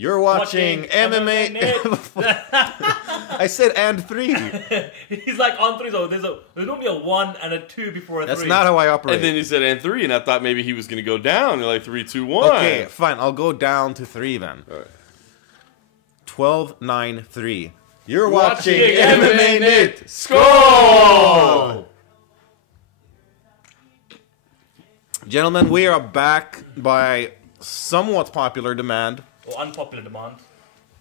You're watching MMA. I said and 3. He's like on 3, so there's normally a 1 and a 2 before a 3. That's not how I operate. And then you said and 3, and I thought maybe he was going to go down. You're like 3, 2, 1. Okay, fine. I'll go down to 3 then. All right. 12, 9, 3. You're Watching watching MMAnytt. SKÅL! Gentlemen, we are back by somewhat popular demand. Or unpopular demand.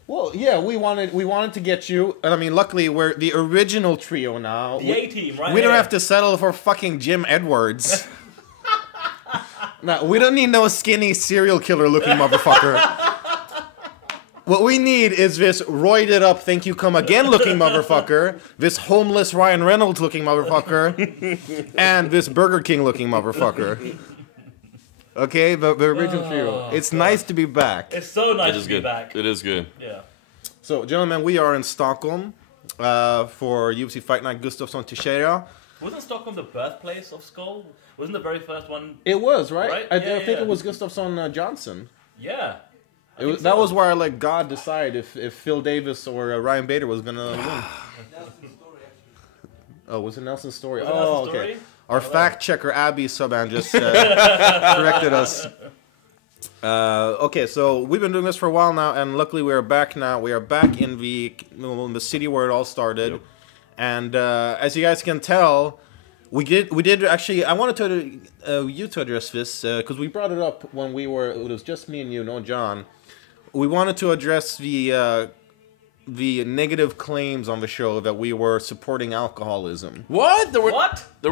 Well, yeah, we wanted to get you, and I mean, luckily we're the original trio now. The A-team, right? We don't have to settle for fucking Jim Edwards. No, we don't need no skinny serial killer looking motherfucker. What we need is this roided up thank you come again looking motherfucker, this homeless Ryan Reynolds looking motherfucker, and this Burger King looking motherfucker. Okay, the original trio. It's nice to be back. It's so nice to be good. back. It is good. Yeah. So, gentlemen, we are in Stockholm for UFC Fight Night Gustafsson Teixeira. Wasn't Stockholm the birthplace of SKÅL? Wasn't the very first one? It was, right? I think Yeah. it was Gustafsson Johnson. Yeah. That was where like God decided if Phil Davis or Ryan Bader was gonna win. Oh, was it Nelson's story? Oh, okay. Our fact checker Abby Subban just corrected us. Okay, so we've been doing this for a while now, and luckily we are back now. We are back in the city where it all started, Yep. and as you guys can tell, we did actually. I wanted you to address this because we brought it up when it was just me and you, no John. We wanted to address the negative claims on the show that we were supporting alcoholism. What? What? There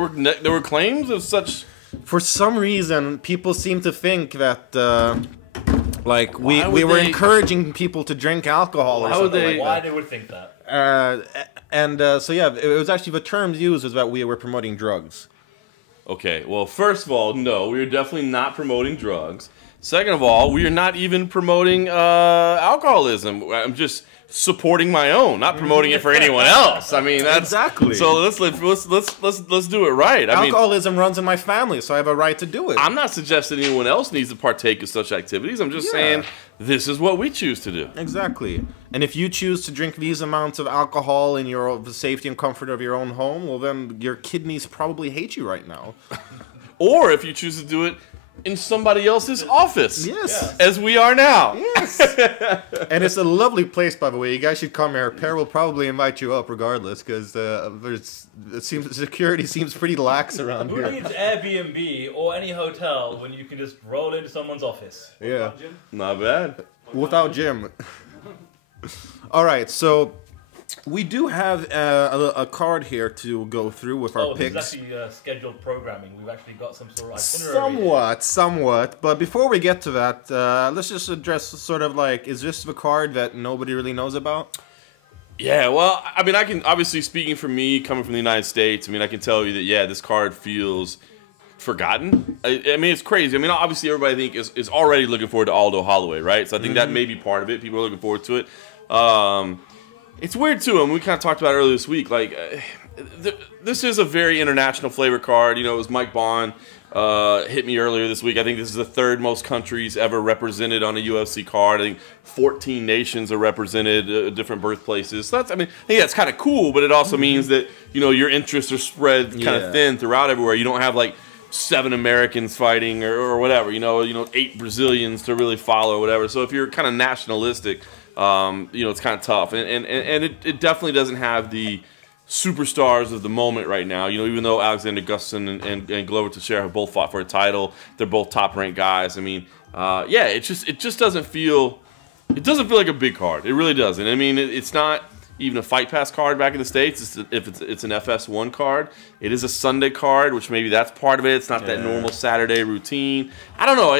were claims of such. For some reason, people seem to think that like we Why would were they- encouraging people to drink alcohol or Why would something they- like Why that. they would think that? So yeah, it was actually the terms used is that we were promoting drugs. Okay, well, first of all, no, we are definitely not promoting drugs. Second of all, we are not even promoting alcoholism. I'm just supporting my own, not promoting it for anyone else. I mean, that's Exactly. So let's do it right. I mean, Alcoholism runs in my family, so I have a right to do it. I'm not suggesting anyone else needs to partake of such activities. I'm just saying this is what we choose to do. Exactly. And if you choose to drink these amounts of alcohol in the safety and comfort of your own home, well then your kidneys probably hate you right now. Or if you choose to do it in somebody else's office. Yes. As we are now. Yes. And it's a lovely place, by the way. You guys should come here. Per will probably invite you up regardless, because security seems pretty lax around Who here. needs Airbnb or any hotel when you can just roll into someone's office? Yeah. Not bad. Without Jim. All right, so we do have a card here to go through with our This is picks. actually scheduled programming. We've actually got some sort of itinerary. Somewhat. But before we get to that, let's just address sort of like, is this the card that nobody really knows about? Yeah, well, I mean, I can, obviously, speaking for me, coming from the United States, I mean, I can tell you that, yeah, this card feels forgotten. I mean, it's crazy. I mean, obviously, everybody, I think, is already looking forward to Aldo Holloway, right? So I think that may be part of it. People are looking forward to it. It's weird, too, and we kind of talked about it earlier this week. Like, this is a very international flavor card. You know, it was Mike Bond hit me earlier this week. I think this is the third most countries ever represented on a UFC card. I think 14 nations are represented, different birthplaces. So that's, I mean, I think that's kind of cool, but it also means that, you know, your interests are spread kind of thin throughout everywhere. You don't have, like, 7 Americans fighting or whatever, you know, 8 Brazilians to really follow or whatever. So if you're kind of nationalistic, you know, it's kind of tough. And it definitely doesn't have the superstars of the moment right now. You know, even though Alexander Gustafsson and Glover Teixeira have both fought for a title, they're both top-ranked guys. I mean, yeah, it just doesn't feel like a big card. It really doesn't. I mean, it's not even a Fight Pass card back in the States. It's an FS1 card. It is a Sunday card, which maybe that's part of it. It's not that normal Saturday routine. I don't know.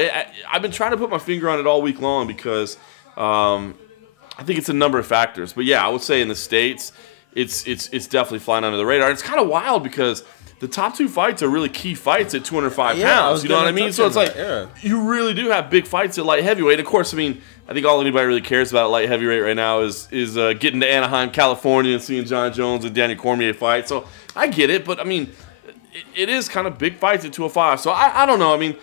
I've been trying to put my finger on it all week long because I think it's a number of factors. But yeah, I would say in the States, it's definitely flying under the radar. It's kind of wild because the top 2 fights are really key fights at 205 pounds. You know what I mean? So it's like you really do have big fights at light heavyweight. Of course, I mean, I think all anybody really cares about at light heavyweight right now is getting to Anaheim, California, and seeing John Jones and Daniel Cormier fight. So I get it, but I mean, it is kind of big fights at 205. So I don't know. I mean,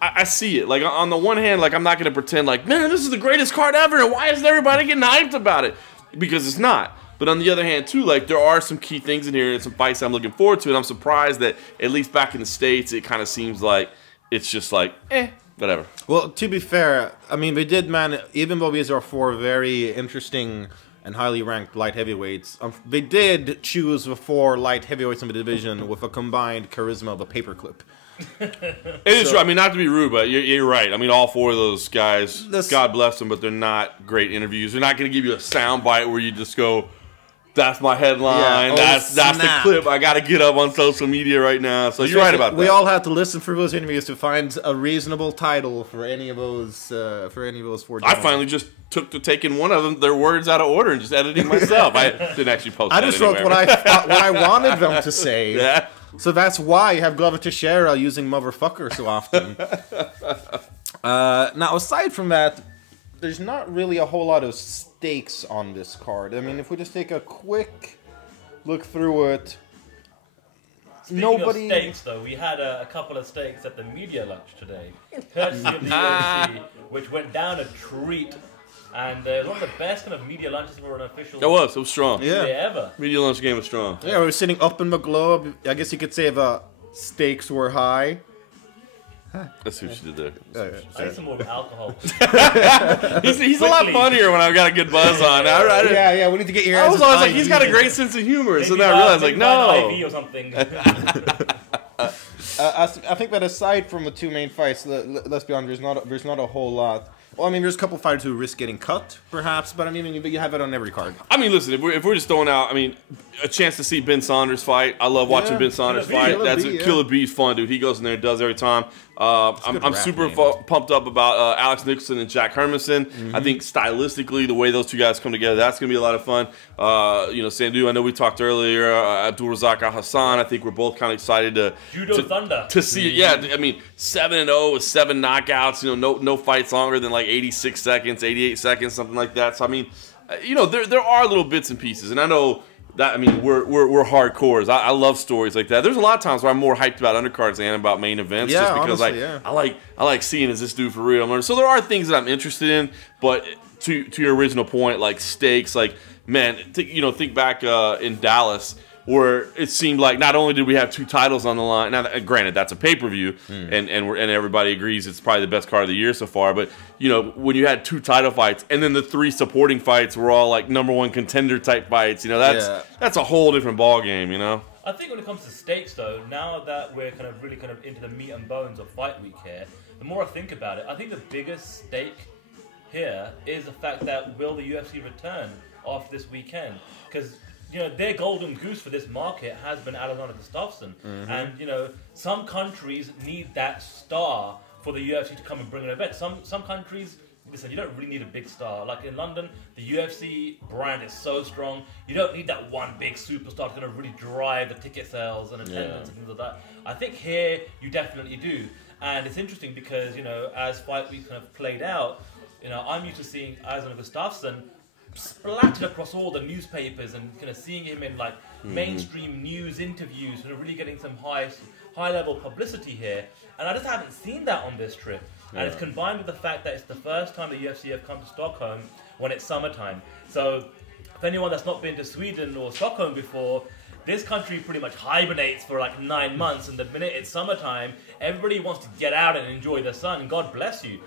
I see it. Like, on the one hand, like, I'm not going to pretend like, man, this is the greatest card ever, and why isn't everybody getting hyped about it? Because it's not. But on the other hand, too, like, there are some key things in here and some fights I'm looking forward to, and I'm surprised that, at least back in the States, it kind of seems like it's just like, whatever. Well, to be fair, I mean, we did, man, even though these are 4 very interesting and highly ranked light heavyweights, they did choose the 4 light heavyweights in the division with a combined charisma of a paperclip. It is true. I mean, not to be rude, but you're right. I mean, all 4 of those guys, God bless them, but they're not great interviews. They're not going to give you a sound bite where you just go, that's my headline. That's the clip. I got to get up on social media right now. So you're right about that. We all had to listen through those interviews to find a reasonable title for any of those 4 gentlemen. I finally just took to taking one of them, their words out of order, and just editing myself. I didn't actually post I that just wrote anywhere. what I wanted them to say. Yeah. So that's why you have Glover Teixeira using motherfucker so often. Now, aside from that, there's not really a whole lot of stakes on this card. I mean, if we just take a quick look through it, Speaking of stakes, though, we had a couple of stakes at the media lunch today, courtesy of the UFC, which went down a treat. And it was one of the best kind of media lunches for an official. It was strong. Yeah. Ever. Media lunch game was strong. Yeah, we were sitting up in the globe. I guess you could say the stakes were high. That's what she did there. I need some more alcohol. He's a lot funnier when I've got a good buzz on. Yeah, we need to get your. I was always like, he's got a great sense of humor. So then I realized, like, no. IV or something. I think that aside from the 2 main fights, let's be honest, there's not a whole lot. Well, I mean, there's a couple fighters who risk getting cut, perhaps, but I mean, you have it on every card. I mean, listen, if we're just throwing out, I mean, a chance to see Ben Saunders fight. I love watching Ben Saunders fight. Killer Bee's fun, dude. He goes in there and does every time. I'm super pumped up about Alex Nicholson and Jack Hermanson. I think stylistically, the way those 2 guys come together, that's going to be a lot of fun. Sandu, I know we talked earlier, Abdulrazak Al-Hassan, I think we're both kind of excited to see it. Yeah, I mean, 7-0 with 7 knockouts, no fights longer than like 86 seconds, 88 seconds, something like that. So, I mean, there are little bits and pieces, and I know that, I mean, we're hardcores. I love stories like that. There's a lot of times where I'm more hyped about undercards than about main events, just because honestly, I like seeing, is this dude for real? So there are things that I'm interested in, but to your original point, like stakes, like, man, think back in Dallas, where it seemed like not only did we have 2 titles on the line. Now, granted, that's a pay-per-view, and everybody agrees it's probably the best card of the year so far. But when you had 2 title fights, and then the 3 supporting fights were all like #1 contender type fights, that's a whole different ball game, I think when it comes to stakes, though, now that we're really into the meat and bones of fight week here, the more I think about it, I think the biggest stake here is the fact that will the UFC return after this weekend? Because their golden goose for this market has been Alexander Gustafsson. And, some countries need that star for the UFC to come and bring an event. Some countries, listen, you don't really need a big star. Like in London, the UFC brand is so strong. You don't need that one big superstar that's going to really drive the ticket sales and attendance and things like that. I think here you definitely do. And it's interesting because, as fight week kind of played out, I'm used to seeing Alexander Gustafsson splattered across all the newspapers and kind of seeing him in like mainstream news interviews and really getting some high level publicity here, and I just haven't seen that on this trip. And it's combined with the fact that it's the first time the UFC have come to Stockholm when it's summertime. So if anyone that's not been to Sweden or Stockholm before, this country pretty much hibernates for like 9 months, and the minute it's summertime, everybody wants to get out and enjoy the sun. God bless you.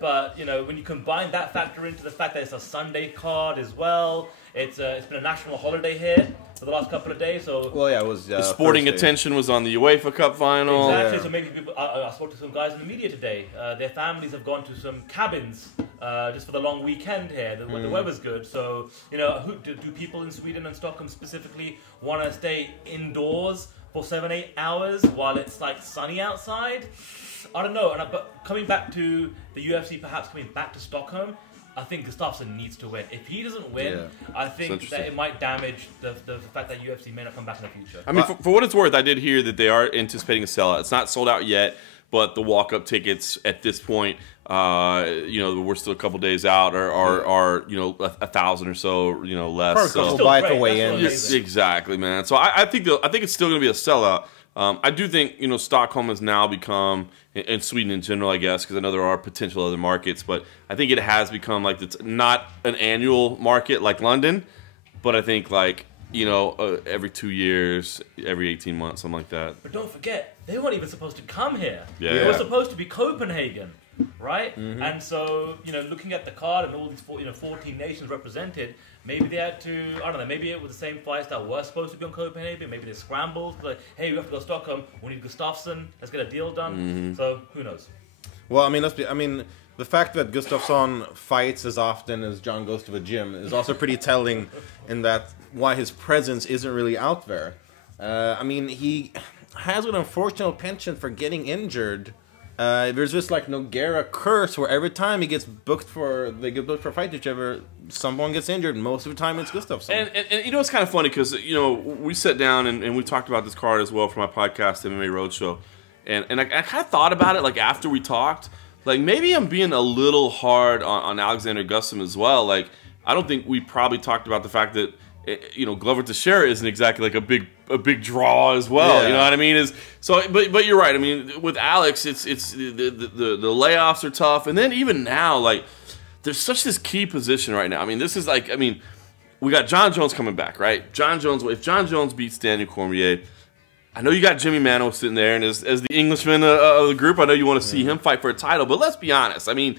But when you combine that factor into the fact that it's a Sunday card as well, it's been a national holiday here for the last couple of days. So it was the sporting Thursday. Attention was on the UEFA Cup final. Exactly. So maybe people. I spoke to some guys in the media today. Their families have gone to some cabins just for the long weekend here. The weather's good. So do people in Sweden and Stockholm specifically want to stay indoors for 7-8 hours while it's like sunny outside? I don't know, but coming back to the UFC, perhaps coming back to Stockholm, I think Gustafsson needs to win. If he doesn't win, I think that it might damage the fact that UFC may not come back in the future. I mean, for what it's worth, I did hear that they are anticipating a sellout. It's not sold out yet, but the walk-up tickets at this point, we're still a couple days out, are 1,000 or so, less. Buy it the way in. Exactly, man. So I think it's still going to be a sellout. I do think, Stockholm has now become, and Sweden in general, I guess, because I know there are potential other markets, but I think it has become like it's not an annual market like London, but I think like, every 2 years, every 18 months, something like that. But don't forget, they weren't even supposed to come here. Yeah. It was supposed to be Copenhagen, right? Mm-hmm. And so, looking at the card and all these 14 nations represented, maybe they had to, I don't know, maybe it was the same flights that were supposed to be on Copenhagen, maybe they scrambled, like, hey, we have to go to Stockholm, we need Gustafsson, let's get a deal done. Mm-hmm. So, who knows? Well, the fact that Gustafsson fights as often as John goes to the gym is also pretty telling in that why his presence isn't really out there. He has an unfortunate penchant for getting injured. There's this like Nogueira curse where every time they get booked for a fight each other, someone gets injured. Most of the time it's Gustafsson. And it's kind of funny because we sat down and we talked about this card as well for my podcast, MMA Roadshow, and I kind of thought about it like after we talked, like maybe I'm being a little hard on Alexander Gustafsson as well. Like I don't think we probably talked about the fact that Glover Teixeira isn't exactly like a big draw as well. Yeah. You know what I mean? But you're right. I mean, with Alex, it's the layoffs are tough, and then even now, like there's such this key position right now. I mean, this is like, we got John Jones coming back, right? If John Jones beats Daniel Cormier, I know you got Jimmy Manuwa sitting there, and as the Englishman of the group, I know you want to see him fight for a title. But let's be honest. I mean,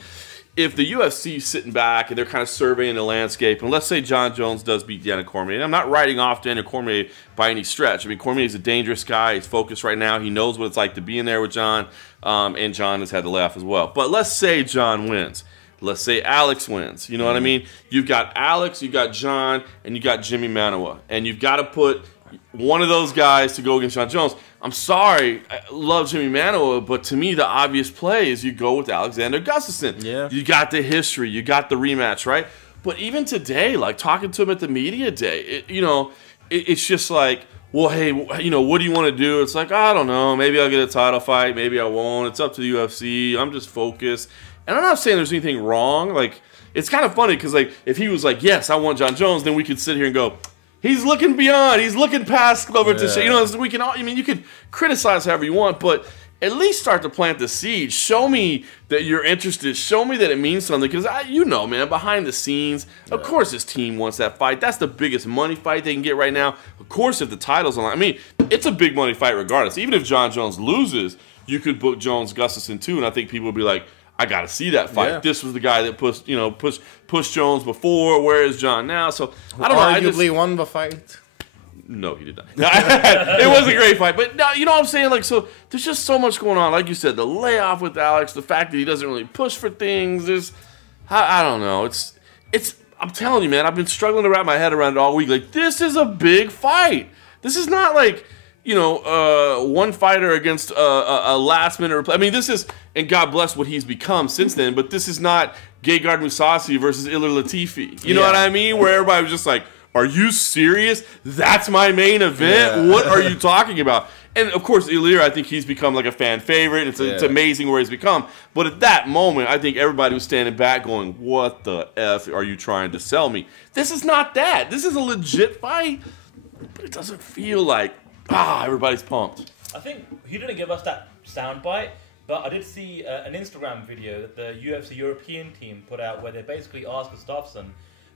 if the UFC is sitting back and they're kind of surveying the landscape, and let's say John Jones does beat Daniel Cormier, and I'm not writing off Daniel Cormier by any stretch. I mean, Cormier is a dangerous guy. He's focused right now. He knows what it's like to be in there with John, and John has had to laugh as well. But let's say John wins. Let's say Alex wins. You know what I mean? You've got Alex, you've got John, and you got Jimmy Manuwa, and you've got to put one of those guys to go against John Jones. I'm sorry, I love Jimmy Manuwa, but to me the obvious play is you go with Alexander Gustafsson. Yeah. You got the history, you got the rematch, right? But even today, like talking to him at the media day, it's just like, well, hey, what do you want to do? It's like, I don't know, maybe I'll get a title fight, maybe I won't. It's up to the UFC. I'm just focused. And I'm not saying there's anything wrong. Like, it's kind of funny because like if he was like, yes, I want John Jones, then we could sit here and go, he's looking beyond. He's looking past Glover Teixeira. We can all. You could criticize however you want, but at least start to plant the seed. Show me that you're interested. Show me that it means something. Because man, behind the scenes, of course, his team wants that fight. That's the biggest money fight they can get right now. Of course, if the title's on, it's a big money fight regardless. Even if John Jones loses, you could book Jones Gustafsson too, and I think people would be like, I got to see that fight. Yeah. This was the guy that pushed Jones before. Where is John now? So I don't know. Arguably won the fight. No, he did not. It was a great fight, but no, you know what I'm saying? Like, so there's just so much going on. Like you said, the layoff with Alex, the fact that he doesn't really push for things. I don't know. It's. I'm telling you, man. I've been struggling to wrap my head around it all week. Like, this is a big fight. This is not like, one fighter against a last minute replay. This is, and God bless what he's become since then, but this is not Gegard Mousasi versus Ilir Latifi. You know what I mean? Where everybody was just like, are you serious? That's my main event? Yeah. What are you talking about? And of course, Ilir, I think he's become like a fan favorite. It's amazing where he's become. But at that moment, I think everybody was standing back going, what the F are you trying to sell me? This is not that. This is a legit fight, but it doesn't feel like, everybody's pumped. I think he didn't give us that soundbite, but I did see an Instagram video that the UFC European team put out where they basically asked Gustafsson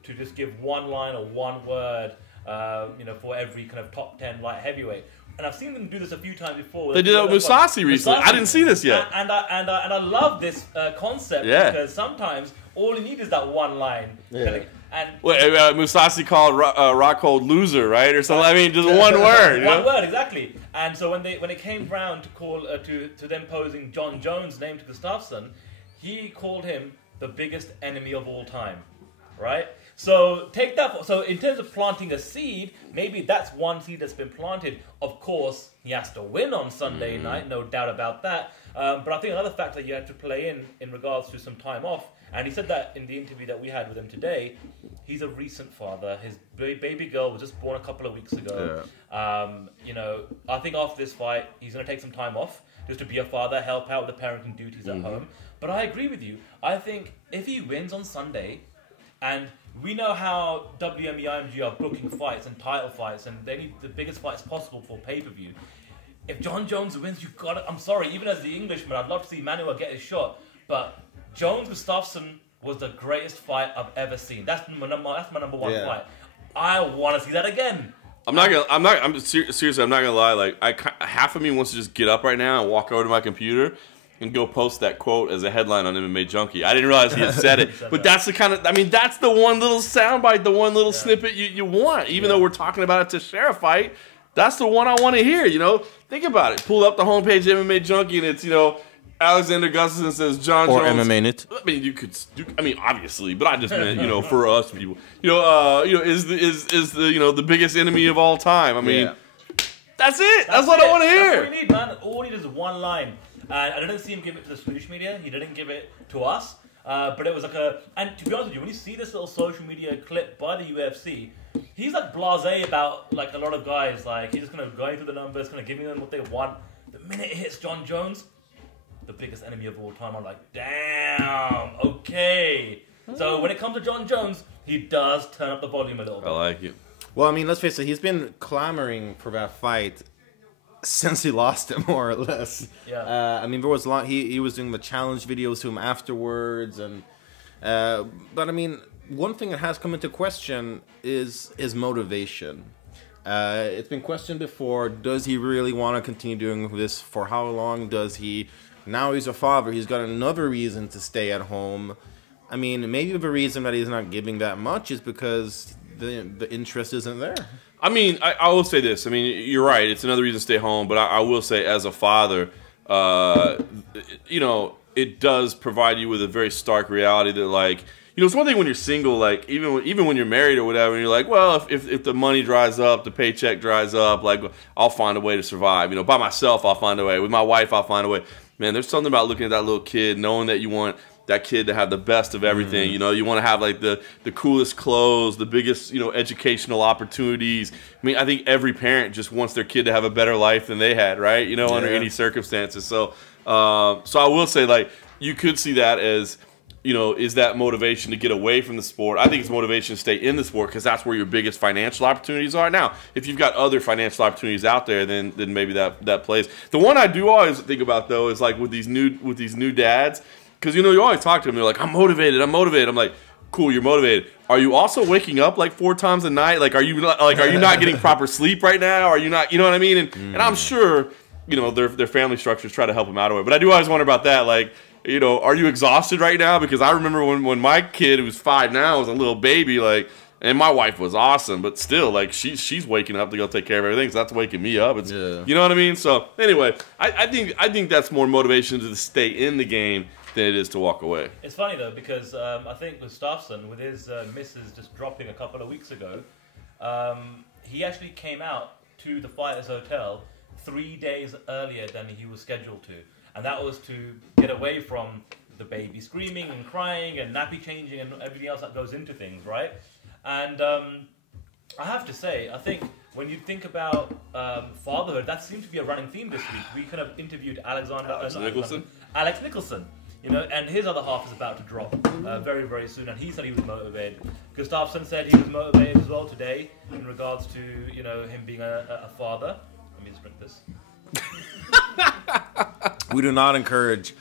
to just give one line or one word, for every kind of top 10 light heavyweight. And I've seen them do this a few times before. They did that with Mousasi recently. I didn't see this yet. And I love this concept because sometimes all you need is that one line. Yeah. Mousasi called Rockhold loser, right, or something. Just one word. One word, exactly. And so when it came round to call to them posing John Jones' name to Gustafsson, he called him the biggest enemy of all time, right? So take that. So in terms of planting a seed, maybe that's one seed that's been planted. Of course, he has to win on Sunday night, no doubt about that. But I think another factor you have to play in regards to some time off, and he said that in the interview that we had with him today, he's a recent father. His baby girl was just born a couple of weeks ago. Yeah. I think after this fight, he's going to take some time off just to be a father, help out with the parenting duties at home. But I agree with you. I think if he wins on Sunday, and we know how WME IMG are booking fights and title fights, and they need the biggest fights possible for pay-per-view. if John Jones wins, you've got to... I'm sorry, even as the Englishman, I'd love to see Manuel get his shot. But Jones-Gustafsson was the greatest fight I've ever seen. That's my number one fight. I want to see that again. Seriously, I'm not gonna lie. Like, half of me wants to just get up right now and walk over to my computer and go post that quote as a headline on MMA Junkie. I didn't realize he had said it, but that's the kind of, I mean, that's the one little soundbite, the one little snippet you want. Even though we're talking about a Teixeira fight, that's the one I want to hear. You know, think about it. Pull up the homepage of MMA Junkie, and it's, you know, Alexander Gustafsson says John Jones. Or MMAnytt. I mean, you could. I mean, obviously, but I just meant, you know, for us people. Is the you know, the biggest enemy of all time. I mean, that's it. That's what I want to hear. That's what we need, man. All we need is one line. And I didn't see him give it to the Swedish media. He didn't give it to us. But it was like a... And to be honest with you, when you see this little social media clip by the UFC, he's like blasé about like a lot of guys. Like, he's just kind of going through the numbers, kind of giving them what they want. The minute it hits John Jones, the biggest enemy of all time, I'm like, damn, okay. So when it comes to John Jones, he does turn up the volume a little bit. I like it. Well, I mean, let's face it, he's been clamoring for that fight since he lost it, more or less. Yeah. I mean, there was a lot. He was doing the challenge videos to him afterwards, and but I mean, one thing that has come into question is his motivation. It's been questioned before. Does he really want to continue doing this? For how long does he? Now he's a father. He's got another reason to stay at home. I mean, maybe the reason that he's not giving that much is because the interest isn't there. I mean, I will say this. I mean, you're right. It's another reason to stay home. But I will say, as a father, you know, it does provide you with a very stark reality that, like, you know, it's one thing when you're single, like, even when you're married or whatever, and you're like, well, if the money dries up, the paycheck dries up, like, I'll find a way to survive. You know, by myself, I'll find a way. With my wife, I'll find a way. Man, there's something about looking at that little kid, knowing that you want that kid to have the best of everything. You know, you want to have like the coolest clothes, the biggest, you know, educational opportunities. I mean, I think every parent just wants their kid to have a better life than they had, right? You know, under any circumstances. So, so I will say, like, you could see that as, you know, is that motivation to get away from the sport? I think it's motivation to stay in the sport because that's where your biggest financial opportunities are. Now, if you've got other financial opportunities out there, then maybe that plays. The one I do always think about though is like with these new dads, because, you know, you always talk to them. They're like, I'm motivated. I'm like, cool, you're motivated. Are you also waking up like 4 times a night? Like, are you not getting proper sleep right now? Are you not? You know what I mean? And I'm sure, you know, their family structures try to help them out of it. But I do always wonder about that. Like, you know, are you exhausted right now? Because I remember when my kid, who's 5 now, was a little baby, like, and my wife was awesome, but still, like, she's waking up to go take care of everything, so that's waking me up. It's, you know what I mean? So anyway, I think that's more motivation to stay in the game than it is to walk away. It's funny though, because I think with Gustafsson, with his misses just dropping a couple of weeks ago, he actually came out to the Fighters Hotel 3 days earlier than he was scheduled to. And that was to get away from the baby screaming and crying and nappy changing and everything else that goes into things, right? And I have to say, I think when you think about fatherhood, that seems to be a running theme this week. We kind of interviewed Alex Nicholson, you know, and his other half is about to drop very, very soon, and he said he was motivated. Gustafsson said he was motivated as well today in regards to, you know, him being a father. Let me just drink this. We do not encourage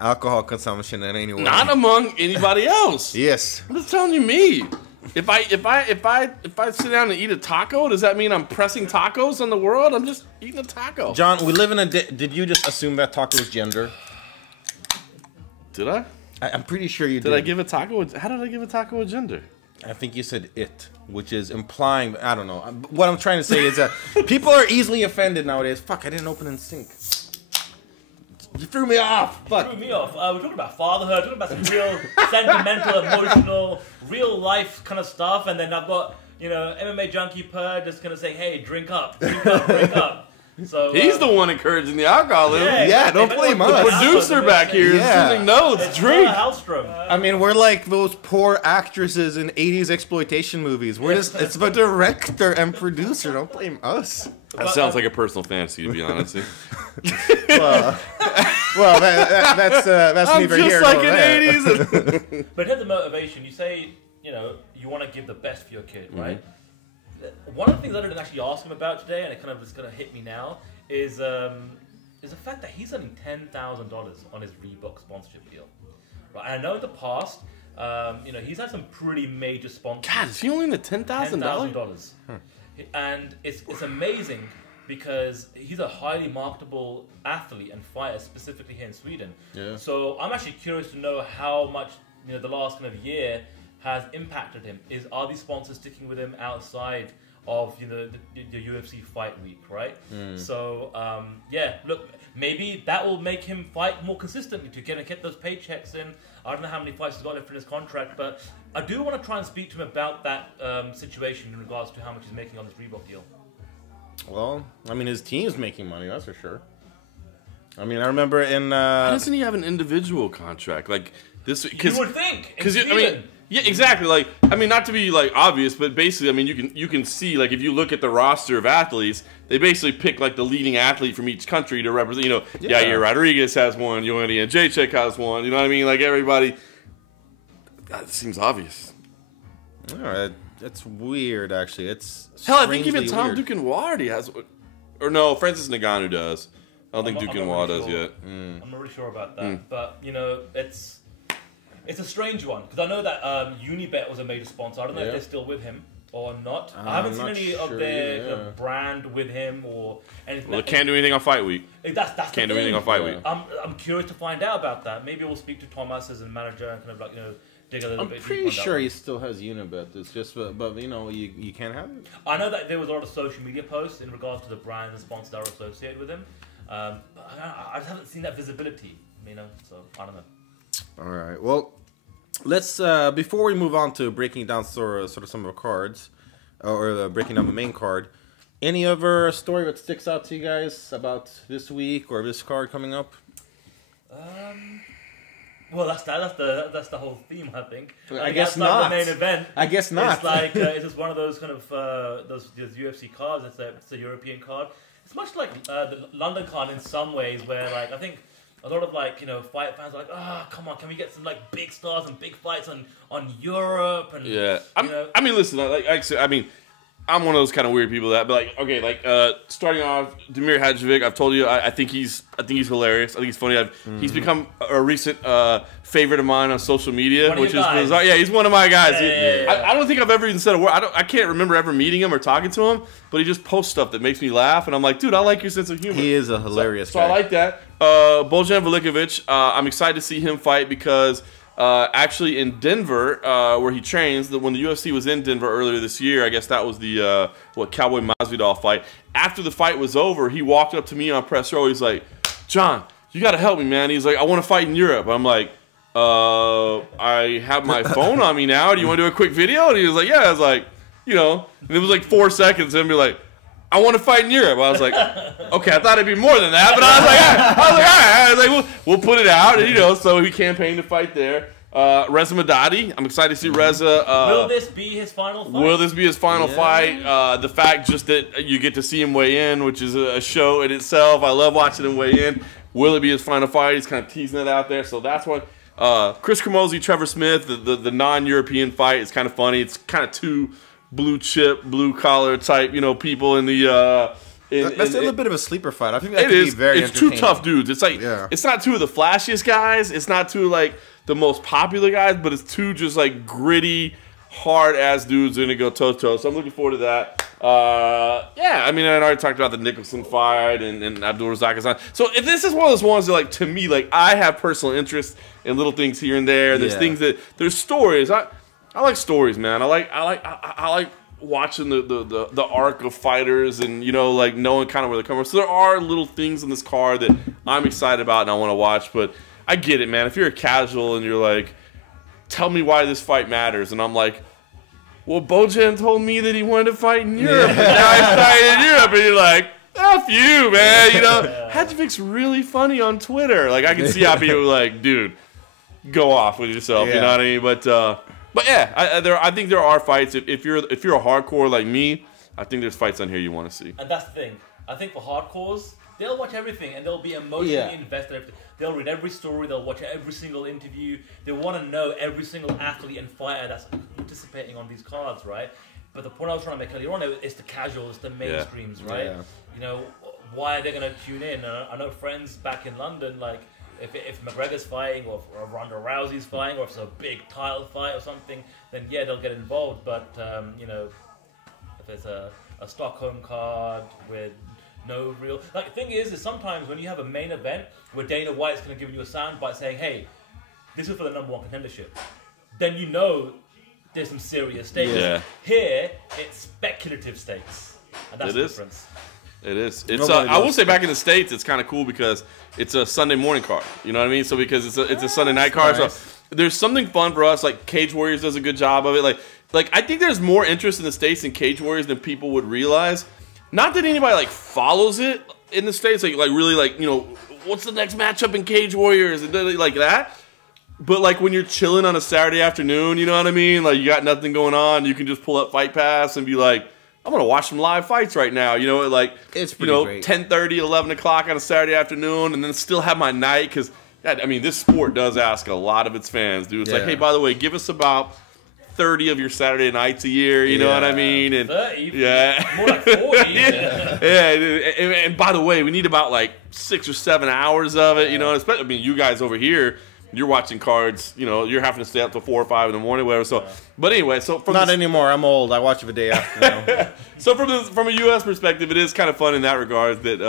alcohol consumption in any way. Not among anybody else. Yes. I'm just telling you, me. If I sit down and eat a taco, does that mean I'm pressing tacos on the world? I'm just eating a taco. John, we live in a... Did you just assume that taco's gender? Did I? I'm pretty sure you did. Did I give a taco? How did I give a taco a gender? I think you said it, which is implying... I don't know. What I'm trying to say is that people are easily offended nowadays. Fuck, I didn't open in sync. You threw me off. Fuck. You threw me off. We're talking about fatherhood, talking about some real sentimental, emotional, real life kind of stuff. And then I've got, you know, MMA Junkie Per just going to say, hey, drink up, drink up, drink up. So, he's the one encouraging the alcoholism. Yeah, don't blame us. The producer back here is sending notes. Drink. I mean, we're like those poor actresses in 80s exploitation movies. We're just, it's the director and producer. Don't blame us. That sounds like a personal fantasy, to be honest. well, that's neither here nor there. Just like in 80s. But here's the motivation. You say, you know, you want to give the best for your kid, right? One of the things I didn't actually ask him about today, and it kind of just hit me now, is the fact that he's earning $10,000 on his Reebok sponsorship deal. Right, and I know in the past, he's had some pretty major sponsors. God, is he only in the $10,000? $10,000. And it's amazing because he's a highly marketable athlete and fighter, specifically here in Sweden. Yeah. So I'm actually curious to know how much the last kind of year has impacted him. Are these sponsors sticking with him outside of the UFC fight week, right? So look, maybe that will make him fight more consistently to get those paychecks in. I don't know how many fights he's got left in his contract, but I do want to try and speak to him about that situation in regards to how much he's making on this Reebok deal. Well, I mean, his team's making money, that's for sure. I mean, I remember in... Why doesn't he have an individual contract? Like, this... You would think. Because, I mean... Yeah, exactly. Like, I mean, not to be like obvious, but basically, I mean, you can see, like, if you look at the roster of athletes, they basically pick like the leading athlete from each country to represent. Yair Rodriguez has one, Joanna Jacek has one. You know what I mean? Like everybody. That seems obvious. All right, that's weird. Actually, it's hell. I think even Tom weird. Duquesnoy already has, or no, Francis Ngannou does. I don't think Duquesnoy does yet. I'm not really sure about that, but it's a strange one because I know that Unibet was a major sponsor. I don't know if they're still with him or not. I haven't seen any of their kind of brand with him or anything. Well, they can't do anything on Fight Week. That's can't do anything on Fight Week. I'm curious to find out about that. Maybe we'll speak to Thomas as a manager and kind of like dig a little bit. I'm pretty sure he still has Unibet. It's just, but you can't have it. I know that there was a lot of social media posts in regards to the brands and sponsors that are associated with him. But I just haven't seen that visibility. So I don't know. All right. Well, let's before we move on to breaking down sort of some of the cards, or breaking down the main card. Any other story that sticks out to you guys about this week or this card coming up? Well, that's the whole theme, I think. I guess not. The main event. I guess not. It's like it's just one of those kind of those UFC cards. It's a European card. It's much like the London card in some ways, where like I think a lot of like fight fans are like, come on, can we get some like big stars and big fights on Europe and I mean, listen, I'm one of those kind of weird people that, but like, okay, like starting off, Damir Hadzovic, I've told you, I think he's hilarious. I think he's funny. He's become a recent favorite of mine on social media, which is bizarre. Yeah, he's one of my guys. I don't think I've ever even said a word. I can't remember ever meeting him or talking to him, but he just posts stuff that makes me laugh, and I'm like, dude, I like your sense of humor. He is a hilarious guy. So I like that. Bojan Velikovic, I'm excited to see him fight because actually in Denver, where he trains, when the UFC was in Denver earlier this year, I guess that was the Cowboy Masvidal fight. After the fight was over, he walked up to me on press row. He's like, John, you got to help me, man. He's like, I want to fight in Europe. I'm like, I have my phone on me now. Do you want to do a quick video? And he was like, yeah. I was like, and it was like 4 seconds, and be like, I want to fight in Europe. I was like, okay, I thought it'd be more than that, but I was like, all right. I was like, we'll put it out, and so he campaigned to fight there. Reza Madadi, I'm excited to see Reza. Will this be his final fight? Will this be his final fight? The fact just that you get to see him weigh in, which is a show in itself. I love watching him weigh in. Will it be his final fight? He's kind of teasing it out there, so that's one. Chris Camozzi, Trevor Smith, the non-European fight is kind of funny. It's kind of two blue chip, blue collar type, people in the. That's a little bit of a sleeper fight. I think that could be very It's two tough dudes. It's like it's not two of the flashiest guys. It's not two like the most popular guys, but it's two just like gritty, hard ass dudes gonna go toe to toe. So I'm looking forward to that. I mean, I already talked about the Nicholson fight and Abdul Razak Hassan. So if this is one of those ones that, like, to me, like, I have personal interest in little things here and there. There's things there's stories. I like stories, man. I like watching the arc of fighters and like knowing kind of where they're coming from. So there are little things in this card that I'm excited about and I want to watch. But I get it, man. If you're a casual and you're like, tell me why this fight matters, and I'm like, well, Bojan told me that he wanted to fight in Europe, and now he's fighting in Europe, and you're like, F you, man. Hadjovic's really funny on Twitter. Like, I can see how people are like, dude, go off with yourself. You know what I mean? But yeah, I think there are fights. If you're a hardcore like me, I think there's fights on here you want to see. And that's the thing. I think for hardcores, they'll watch everything and they'll be emotionally invested in everything. They'll read every story. They'll watch every single interview. They want to know every single athlete and fighter that's participating on these cards, right? But the point I was trying to make earlier on is the casuals, the mainstreams, right? Yeah. why are they going to tune in? And I know friends back in London, like, if McGregor's fighting, or if Ronda Rousey's fighting, or if it's a big title fight or something, then yeah, they'll get involved. But you know, if it's a Stockholm card with no real, like, the thing is sometimes when you have a main event where Dana White's going to give you a soundbite saying, "Hey, this is for the #1 contendership," then you know there's some serious stakes. Yeah. Here, it's speculative stakes, and that's the difference. It is. It's. I will say, back in the States, it's kind of cool because it's a Sunday morning card. You know what I mean? So because it's a Sunday night card, nice. So there's something fun for us. Like Cage Warriors does a good job of it. Like I think there's more interest in the States in Cage Warriors than people would realize. Not that anybody like follows it in the States, like really like, you know, what's the next matchup in Cage Warriors and like that. But like when you're chilling on a Saturday afternoon, you know what I mean? Like you got nothing going on, you can just pull up Fight Pass and be like, I'm gonna watch some live fights right now, you know, like, it's pretty, you know, great. 10:30, 11 o'clock on a Saturday afternoon, and then still have my night, because, I mean, this sport does ask a lot of its fans, dude. It's like, hey, by the way, give us about 30 of your Saturday nights a year, you know what I mean? And 30? Yeah. More like 40. And by the way, we need about like 6 or 7 hours of it, you know, especially, I mean, you guys over here, you're watching cards, you know, you're having to stay up till 4 or 5 in the morning, whatever. So, but anyway, so from not anymore. I'm old. I watch it the day after now. So from a U.S. perspective, it is kind of fun in that regard. That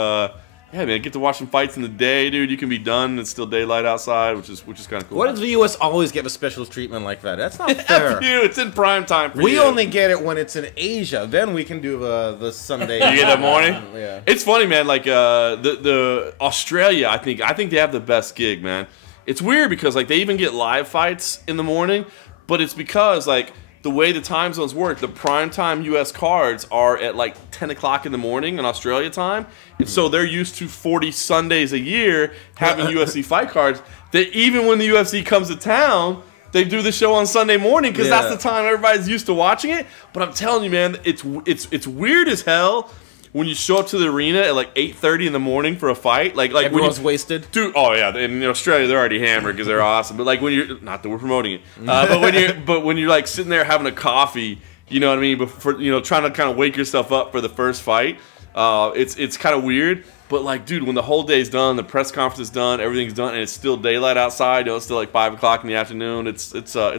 yeah, man, get to watch some fights in the day, dude. You can be done and it's still daylight outside, which is kind of cool. Why does the U.S. always get a special treatment like that? That's not fair. F you, it's in prime time for you. We only get it when it's in Asia. Then we can do the Sunday. You get the morning. Yeah. It's funny, man. Like the Australia, I think they have the best gig, man. It's weird because like they even get live fights in the morning, but it's because like the way the time zones work, the primetime U.S. cards are at like 10 o'clock in the morning in Australia time, and so they're used to 40 Sundays a year having UFC fight cards. That even when the UFC comes to town, they do the show on Sunday morning because that's the time everybody's used to watching it. But I'm telling you, man, it's weird as hell. When you show up to the arena at like 8:30 in the morning for a fight, like everyone's wasted, dude. Oh yeah, in Australia they're already hammered because they're awesome. But like when you're not that we're promoting it, but when you're like sitting there having a coffee, you know what I mean, before, you know, trying to kind of wake yourself up for the first fight, it's kind of weird. But like, dude, when the whole day's done, the press conference is done, everything's done, and it's still daylight outside, you know, it's still like 5 o'clock in the afternoon. It's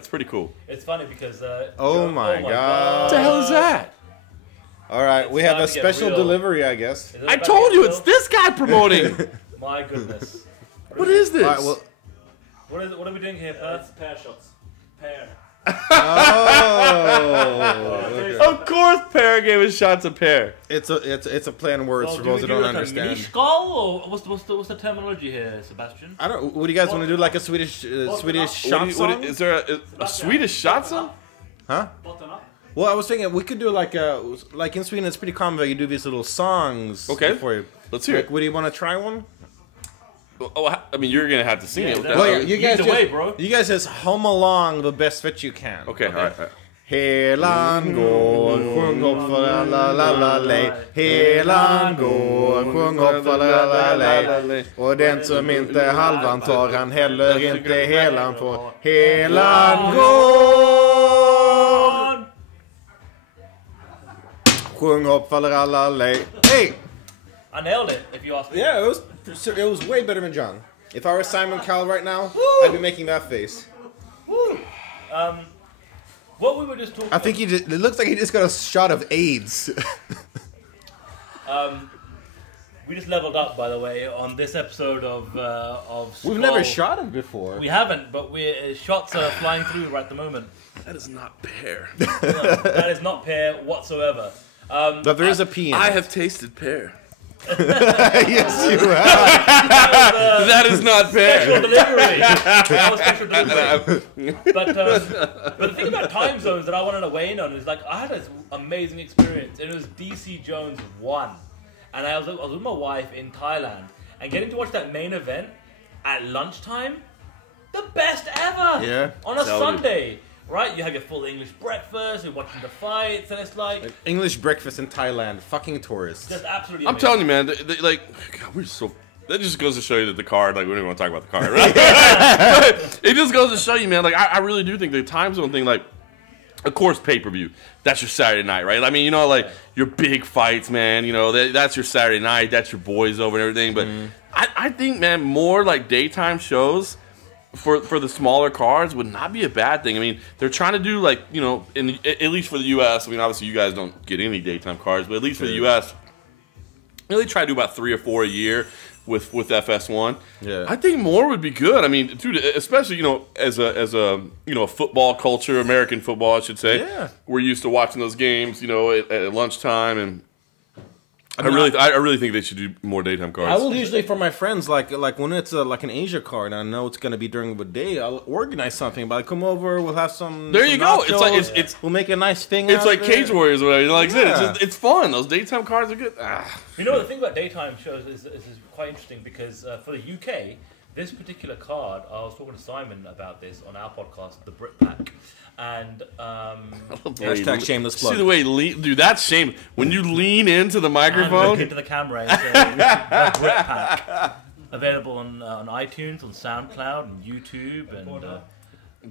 pretty cool. It's funny because oh my god, what the hell is that? All right, we have a special delivery, I guess. I told you, it's this guy promoting. My goodness. What is this? All right, well, what are we doing here, Per? It's pear shots. Pear. Oh, okay. Of course, Pear gave us shots of pear. It's a play on words for those who don't understand. SKÅL, or what's the terminology here, Sebastian? I don't. What do you guys want to do? Like a Swedish shot song? Is there a Swedish shot song? Huh? Button up. Well, I was thinking we could do like in Sweden it's pretty common that you do these little songs. Okay. Before you, let's hear it. Would you want to try one? Oh, I mean, you're gonna have to sing it. Well, you guys bro. You guys just hum along the best that you can. Okay. All right. Helan går, sjung upp för alla lej. Helan går, sjung upp för alla lej. Och den som inte halvan tar han heller inte helan får. Helan går. Sjung upp för alla lej. Hey! I nailed it, if you ask me. Yeah, it was way better than John. If I were Simon Cowell right now, I'd be making that face. Woo. What we were just talking. I think it looks like he just got a shot of AIDS. We just leveled up, by the way, on this episode of SKÅL. We've never shot him before. We haven't, but shots are flying through right at the moment. That is not pear. No, that is not pear whatsoever. But there is a P in I it. have tasted pear. Yes, you have. That is not pear. Special delivery. That was special delivery. But the thing about time zones that I wanted to weigh in on is, like, I had this amazing experience. It was DC Jones 1. And I was with my wife in Thailand. And getting to watch that main event at lunchtime, the best ever. Yeah. On a Sunday. Right? You have your full English breakfast, you're watching the fights, and it's like English breakfast in Thailand. Fucking tourists. just absolutely I'm amazing. telling you, man. Like, God, we're so. That just goes to show you that the card. Like, we don't even want to talk about the card, right? It just goes to show you, man. Like, I really do think the time zone thing. Like, Of course, pay-per-view. That's your Saturday night, right? I mean, you know, like, your big fights, man. You know, that's your Saturday night. That's your boys over and everything. But I think, man, more, like, daytime shows for the smaller cards would not be a bad thing. I mean, they're trying to do, like, you know, at least for the U.S. I mean, obviously, you guys don't get any daytime cards. But at least for the U.S., they try to do about 3 or 4 a year with FS1. Yeah. I think more would be good. I mean, dude, especially, you know, as a you know, football culture, American football, I should say. Yeah. We're used to watching those games, you know, at lunchtime, and I really think they should do more daytime cards. I will usually, for my friends, like when it's like an Asia card, and I know it's going to be during the day, I'll organize something. But come over, we'll have some. There you go. Nachos, It's like we'll make a nice thing. It's out like of Cage it. Warriors or whatever. Like I Yeah. said, it's fun. Those daytime cards are good. You know, the thing about daytime shows is quite interesting because for the UK, this particular card, I was talking to Simon about this on our podcast, The Brit Pack, and Hashtag shameless plug. See the way he dude, that's shame. When you lean into the and microphone, look into the camera and say, The Brit Pack. Available on iTunes, on SoundCloud, and YouTube, and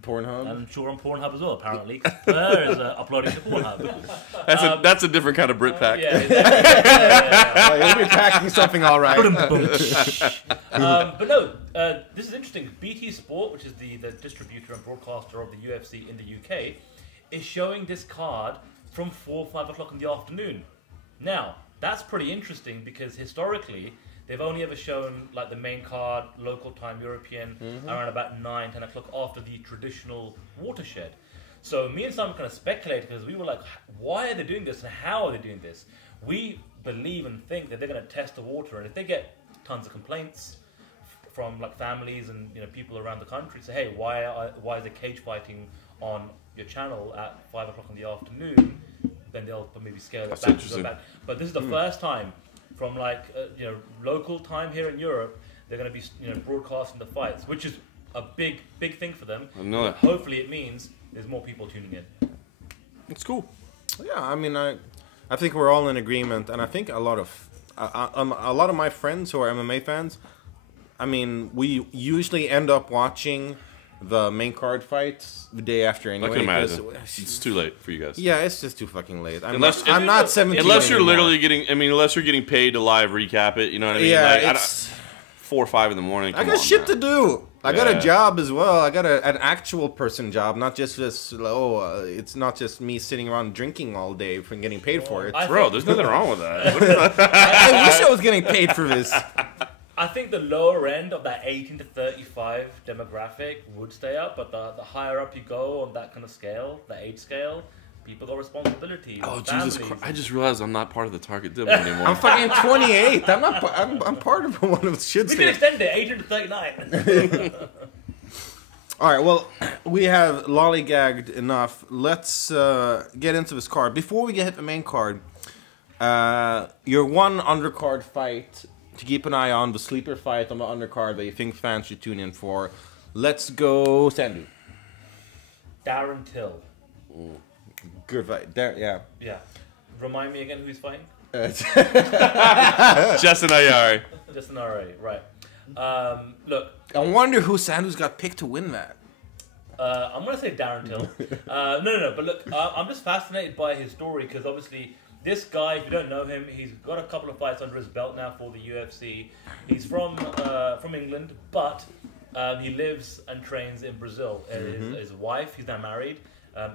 Pornhub. I'm sure on Pornhub as well, apparently. There is uploading to Pornhub. that's a different kind of Brit pack. Yeah, exactly. Oh, you'll be packing something all right. But no, this is interesting. BT Sport, which is the distributor and broadcaster of the UFC in the UK, is showing this card from 4 or 5 o'clock in the afternoon. Now, that's pretty interesting because historically, they've only ever shown like the main card, local time European, around about 9, 10 o'clock after the traditional watershed. So me and Simon kind of speculated because we were like, why are they doing this and how are they doing this? We believe and think that they're going to test the water, and if they get tons of complaints from like families and, you know, people around the country say, hey, why is there cage fighting on your channel at 5 o'clock in the afternoon? Then they'll maybe scale it back. Go back. But this is the first time from like you know, local time here in Europe, they're going to be, you know, broadcasting the fights, which is a big thing for them. Hopefully, it means there's more people tuning in. It's cool. Yeah, I mean, I think we're all in agreement, and I think a lot of my friends who are MMA fans, I mean, we usually end up watching the main card fights the day after anyway. I can imagine. It's too late for you guys. Yeah, it's just too fucking late. I'm Unless- not 17 Unless you're anymore. literally getting, I mean, unless you're getting paid to live recap it, you know what I mean? Yeah, Like, it's... 4 or 5 in the morning. I Come got on, shit man. to do. I got Yeah. a job as well. I got an actual person job, not just this. It's not just me sitting around drinking all day for getting paid for it. Bro, there's nothing wrong with that. I wish I was getting paid for this. I think the lower end of that 18 to 35 demographic would stay up, but the higher up you go on that kind of scale, the age scale, people got responsibilities. Oh, families. Jesus Christ. I just realized I'm not part of the target demo anymore. I'm fucking 28. I'm not. I'm part of one of the shit. We can extend it 18 to 39. All right. Well, we have lollygagged enough. Let's get into this card. Before we get the main card, your one undercard fight to keep an eye on, the sleeper fight on the undercard that you think fans should tune in for. Let's go, Sandu. Darren Till. Good fight. Yeah. Yeah. Remind me again who he's fighting? Justin Ayari. Just an RA, right. Look, I wonder who Sandu's got picked to win that. I'm going to say Darren Till. No. But look, I'm just fascinated by his story because obviously this guy, if you don't know him, he's got a couple of fights under his belt now for the UFC. He's from England, but he lives and trains in Brazil. His wife, he's now married,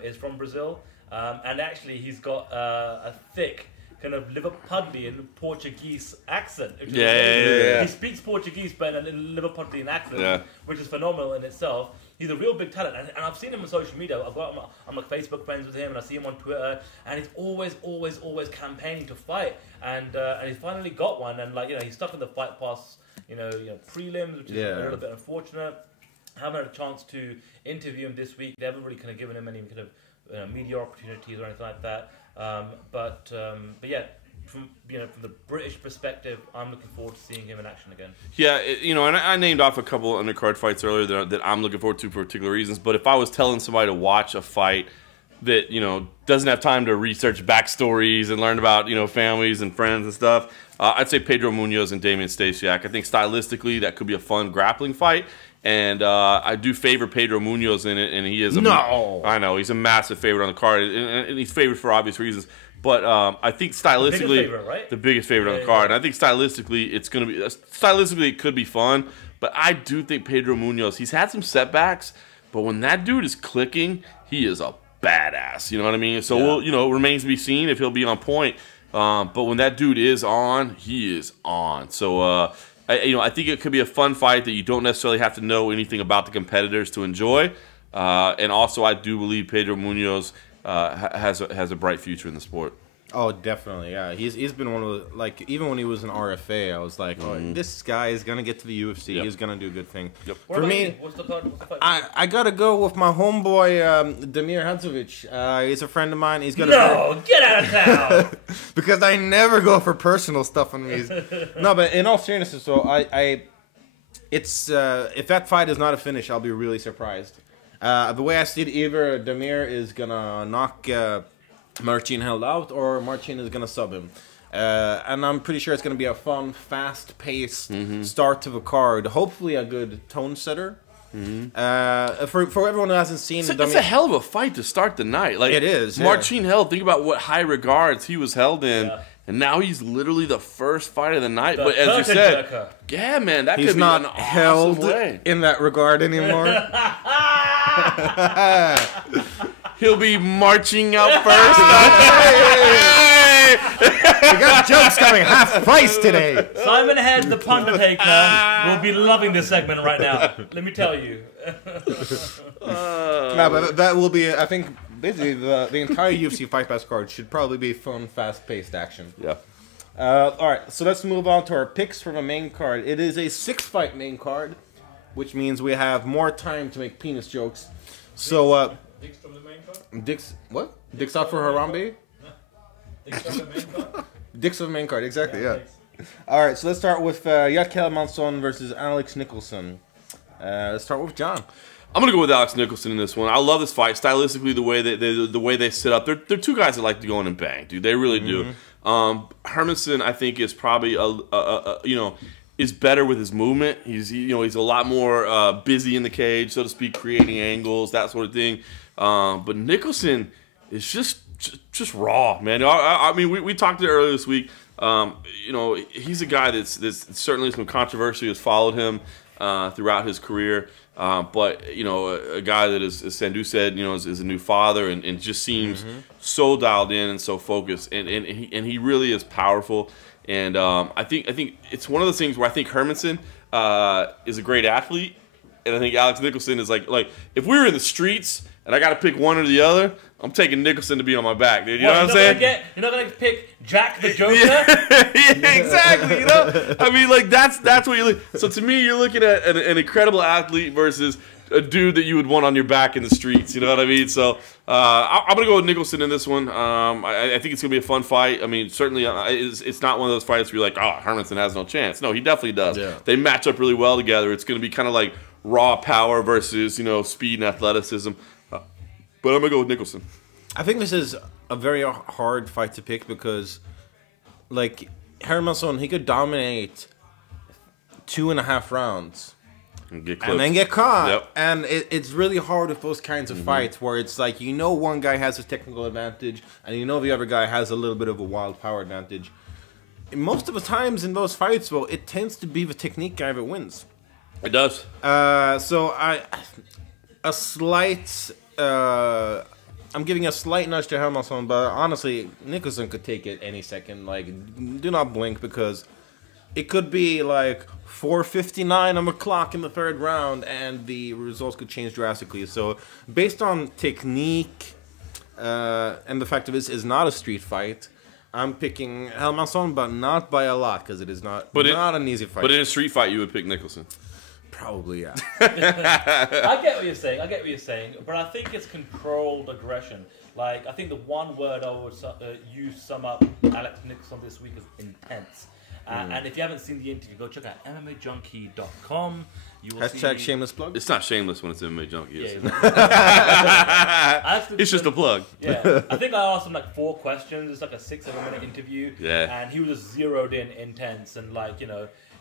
is from Brazil. And actually, he's got a thick kind of Liverpudlian Portuguese accent. Yeah. He speaks Portuguese, but in a Liverpudlian accent, which is phenomenal in itself. He's a real big talent, and I've seen him on social media. I'm like Facebook friends with him, and I see him on Twitter, and he's always campaigning to fight, and he finally got one, and like, you know, he's stuck in the Fight Pass, you know prelims, which is a little bit unfortunate. I haven't had a chance to interview him this week. They haven't really kind of given him any kind of media opportunities or anything like that. But yeah, from the British perspective, I'm looking forward to seeing him in action again. Yeah, and I named off a couple undercard fights earlier that I'm looking forward to for particular reasons. But if I was telling somebody to watch a fight that, doesn't have time to research backstories and learn about, families and friends and stuff, I'd say Pedro Munoz and Damian Stasiak. I think stylistically that could be a fun grappling fight. And I do favor Pedro Munoz in it, and he is I know he's a massive favorite on the card, and he's favored for obvious reasons. But I think stylistically, the biggest favorite, on the card. And I think stylistically, it could be fun. But I do think Pedro Munoz, he's had some setbacks, but when that dude is clicking, he is a badass. You know what I mean? So it remains to be seen if he'll be on point. But when that dude is on, he is on. So I think it could be a fun fight that you don't necessarily have to know anything about the competitors to enjoy. And also, I do believe Pedro Munoz has a bright future in the sport. Oh, definitely, yeah. He's been one of the, like, even when he was in RFA, I was like, oh, this guy is gonna get to the UFC. Yep. He's gonna do a good thing. Yep. For me, what's the fight? I gotta go with my homeboy Damir Hadzovic. He's a friend of mine. He's gonna get out of town. because I never go for personal stuff on these. No, but in all seriousness, so it's if that fight is not a finish, I'll be really surprised. The way I see it, either Damir is gonna knock Marcin Held out, or Marcin is gonna sub him. And I'm pretty sure it's gonna be a fun, fast-paced start to the card. Hopefully, a good tone setter. For everyone who hasn't seen, it's a hell of a fight to start the night. Like, it is. Marcin Held. Think about what high regards he was held in. And now he's literally the first fight of the night. But as you said, yeah, man, that he's could be not an awesome held way. in that regard anymore. He'll be marching out first. We got jokes coming half price today. Simon Head, the Undertaker, will be loving this segment right now. Let me tell you. No, but that will be, I think, basically the entire UFC Fight Pass card should probably be fun, fast-paced action. Yeah. All right, so let's move on to our picks for the main card. It is a 6-fight main card, which means we have more time to make penis jokes. So, Dicks from the main card? Dicks, what? Dicks out for Harambe? Dicks from the main card? Dicks of the main card, exactly, yeah. All right, so let's start with Yakel Manson versus Alex Nicholson. Let's start with John. I'm gonna go with Alex Nicholson in this one. I love this fight stylistically. The way they sit up. They're two guys that like to go in and bang, dude. They really do. Hermanson, I think, is probably is better with his movement. He's a lot more busy in the cage, so to speak, creating angles, that sort of thing. But Nicholson is just raw, man. I mean, we talked earlier this week. He's a guy that's certainly some controversy has followed him throughout his career. But a guy that, as Sandhu said, is a new father and just seems so dialed in and so focused, and he really is powerful. And I think it's one of those things where I think Hermanson is a great athlete, and I think Alex Nicholson is like if we were in the streets and I got to pick one or the other, I'm taking Nicholson to be on my back, dude. You know what I'm saying? You're not gonna pick Jack the Joker. Yeah, exactly. I mean, that's what you look. So to me, you're looking at an incredible athlete versus a dude that you would want on your back in the streets. You know what I mean? So I'm gonna go with Nicholson in this one. I think it's gonna be a fun fight. I mean, certainly it's not one of those fights where you're like, oh, Hermanson has no chance. No, he definitely does. Yeah. They match up really well together. It's gonna be kind of like raw power versus speed and athleticism. But I'm gonna go with Nicholson. I think this is a very hard fight to pick because, like, Hermanson, he could dominate 2.5 rounds. And then get caught. Yep. And it's really hard with those kinds of fights where it's like, one guy has a technical advantage and the other guy has a little bit of a wild power advantage. And most of the times in those fights, though, it tends to be the technique guy that wins. It does. I'm giving a slight nudge to Hermansson, but honestly, Nicholson could take it any second. Like, do not blink, because it could be like 4:59 on the clock in the third round, and the results could change drastically. So, based on technique and the fact that this is not a street fight, I'm picking Hermansson, but not by a lot, because it is not an easy fight. But in a street fight, you would pick Nicholson. Probably, yeah. I get what you're saying. But I think it's controlled aggression. Like, I think the one word I would use sum up Alex Nicholson this week is intense. And if you haven't seen the interview, go check out MMAjunkie.com. You will # shameless plug. It's not shameless when it's MMA Junkie. Yeah. It's just a plug. Yeah, I think I asked him like 4 questions. It's like a 6-7 minute interview. Yeah. And he was just zeroed in, intense, and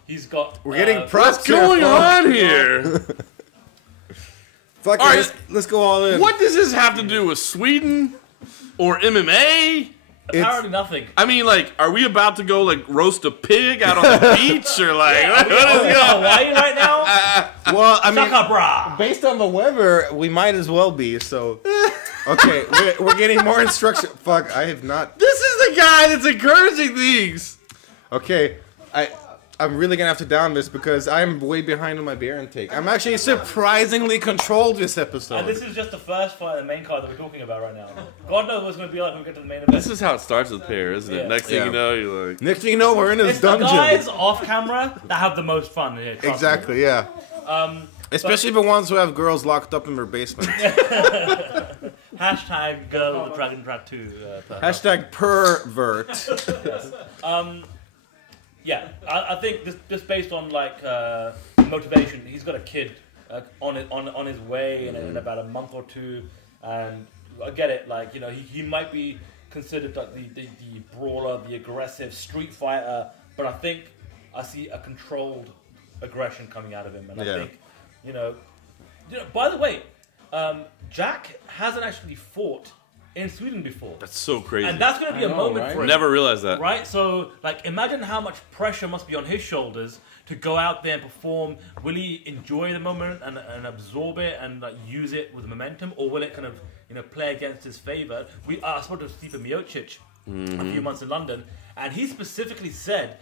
He's got. We're getting What's props. going on here? Fuck All it, right. let's go all in. What does this have to do with Sweden or MMA? Apparently nothing. I mean, like, are we about to go like roast a pig out on the beach or like? What is Are we in going on? Hawaii right now? Well, I mean, Sakabra. based on the weather, we might as well be. So, okay, we're getting more instruction. Fuck, I have not. This is the guy that's encouraging things. Okay, I'm really gonna have to down this because I'm way behind on my beer intake. I'm actually surprisingly controlled this episode. And this is just the first fight, the main card that we're talking about right now. God knows what it's going to be like when we get to the main event. This is how it starts with pair, isn't it? Yeah. Next thing you know, you're like, Next thing you know, we're in this It's the dungeon. guys off camera that have the most fun here. trust me. Exactly, yeah. Especially the ones who have girls locked up in their basement. Hashtag girl with dragon tattoo. Hashtag pervert. Yeah, I think just based on like motivation, he's got a kid on his way in about a month or two, and I get it. Like, you know, he might be considered like the brawler, the aggressive street fighter, but I think I see a controlled aggression coming out of him, and I think, you know, by the way, Jack hasn't actually fought in Sweden before. that's so crazy. And that's going to be a moment right? for him. Never realized that. Right? So, like, imagine how much pressure must be on his shoulders to go out there and perform. Will he enjoy the moment and absorb it and like, use it with momentum? Or will it kind of, you know, play against his favor? I spoke to Stipe Miocic a few months in London, and he specifically said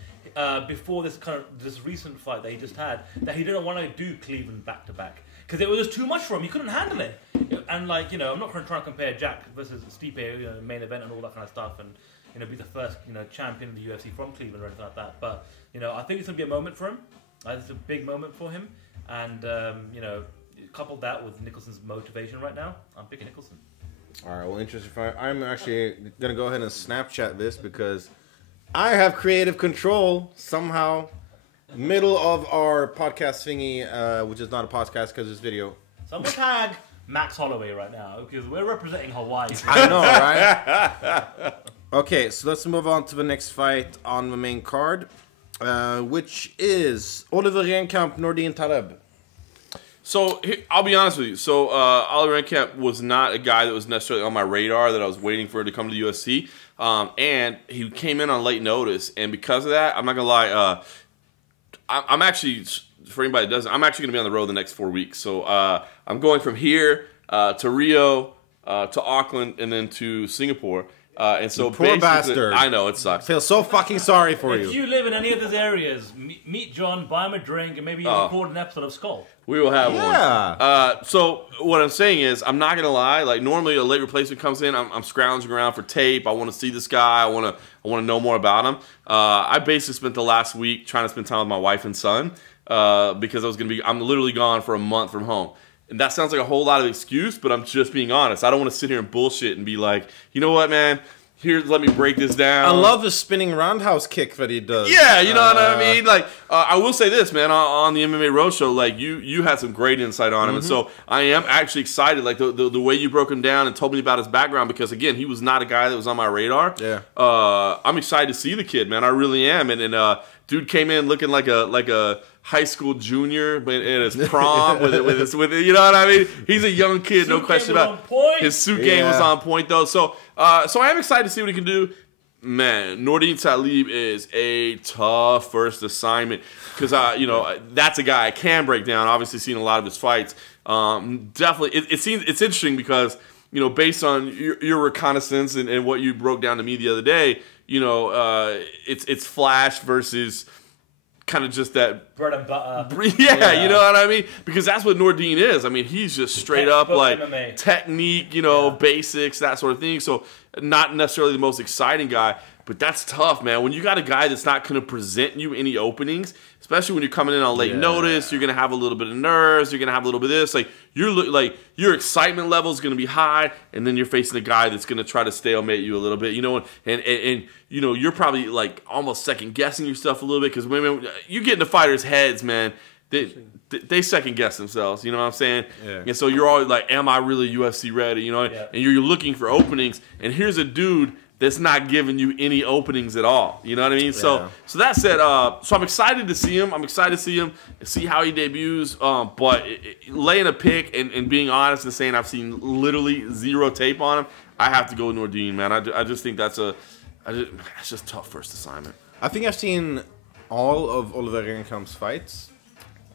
before this recent fight that he just had that he didn't want to do Cleveland back-to-back. Because it was just too much for him. He couldn't handle it. And, like, you know, I'm not trying to compare Jack versus Stipe, you know, main event and all that kind of stuff, and, you know, be the first, you know, champion in the UFC from Cleveland or anything like that. But, you know, I think it's going to be a moment for him. It's a big moment for him. And, you know, couple that with Nicholson's motivation right now, I'm picking Nicholson. All right, well, interesting fight. I'm actually going to go ahead and Snapchat this because I have creative control somehow. Middle of our podcast thingy, which is not a podcast because it's video. Someone tag Max Holloway right now because we're representing Hawaii. I know, right? Okay, so let's move on to the next fight on the main card, which is Oliver Renkamp, Nordin Taleb. So I'll be honest with you. So Oliver Renkamp was not a guy that was necessarily on my radar that I was waiting for to come to the UFC. And he came in on late notice, and because of that, I'm not gonna lie. I'm actually, for anybody that doesn't, I'm actually going to be on the road the next 4 weeks. So I'm going from here to Rio, to Auckland, and then to Singapore. And so poor bastard. I know, it sucks. I feel so fucking sorry for If you live in any of those areas, meet John, buy him a drink, and maybe record an episode of SKÅL. We will have Yeah. one. So what I'm saying is, I'm not gonna lie. Like normally, a late replacement comes in. I'm scrounging around for tape. I want to see this guy. I want to know more about him. I basically spent the last week trying to spend time with my wife and son because I'm literally gone for a month from home. And that sounds like a whole lot of excuse, but I'm just being honest. I don't want to sit here and bullshit and be like, you know what, man? Here, let me break this down. I love the spinning roundhouse kick that he does. Yeah, you know what I mean? Like, I will say this, man, on the MMA Roadshow, like, you had some great insight on him, and so I am actually excited, like, the way you broke him down and told me about his background, because, again, he was not a guy that was on my radar. Yeah. I'm excited to see the kid, man. I really am, and dude came in looking like a high school junior in his prom with you know what I mean? He's a young kid, no question about it. His suit game was on point though. So I am excited to see what he can do. Man, Nordin Taleb is a tough first assignment because you know, that's a guy I can break down. Obviously, seen a lot of his fights. Definitely, it's interesting because, you know, based on your reconnaissance and what you broke down to me the other day, you know, it's flash versus kind of just that bread and butter. Yeah, you know what I mean? Because that's what Nordin is. I mean, he's just straight up like MMA. technique, you know, basics, that sort of thing. So not necessarily the most exciting guy, but that's tough, man. When you got a guy that's not going to present you any openings, especially when you're coming in on late notice, you're going to have a little bit of nerves, you're going to have a little bit of this. Like your excitement level is going to be high, and then you're facing a guy that's going to try to stalemate you a little bit, you know, and you know, you're probably like almost second guessing yourself a little bit because when you get into fighters' heads, man, they second guess themselves. You know what I'm saying? Yeah. And so you're always like, am I really UFC ready? You know, and you're looking for openings. And here's a dude that's not giving you any openings at all. You know what I mean? Yeah. So that said, so I'm excited to see him. I'm excited to see him, see how he debuts. But laying a pick and being honest and saying I've seen literally zero tape on him, I have to go with Nordine, man. I just think it's just tough first assignment. I think I've seen all of Oliver Renkamp's fights.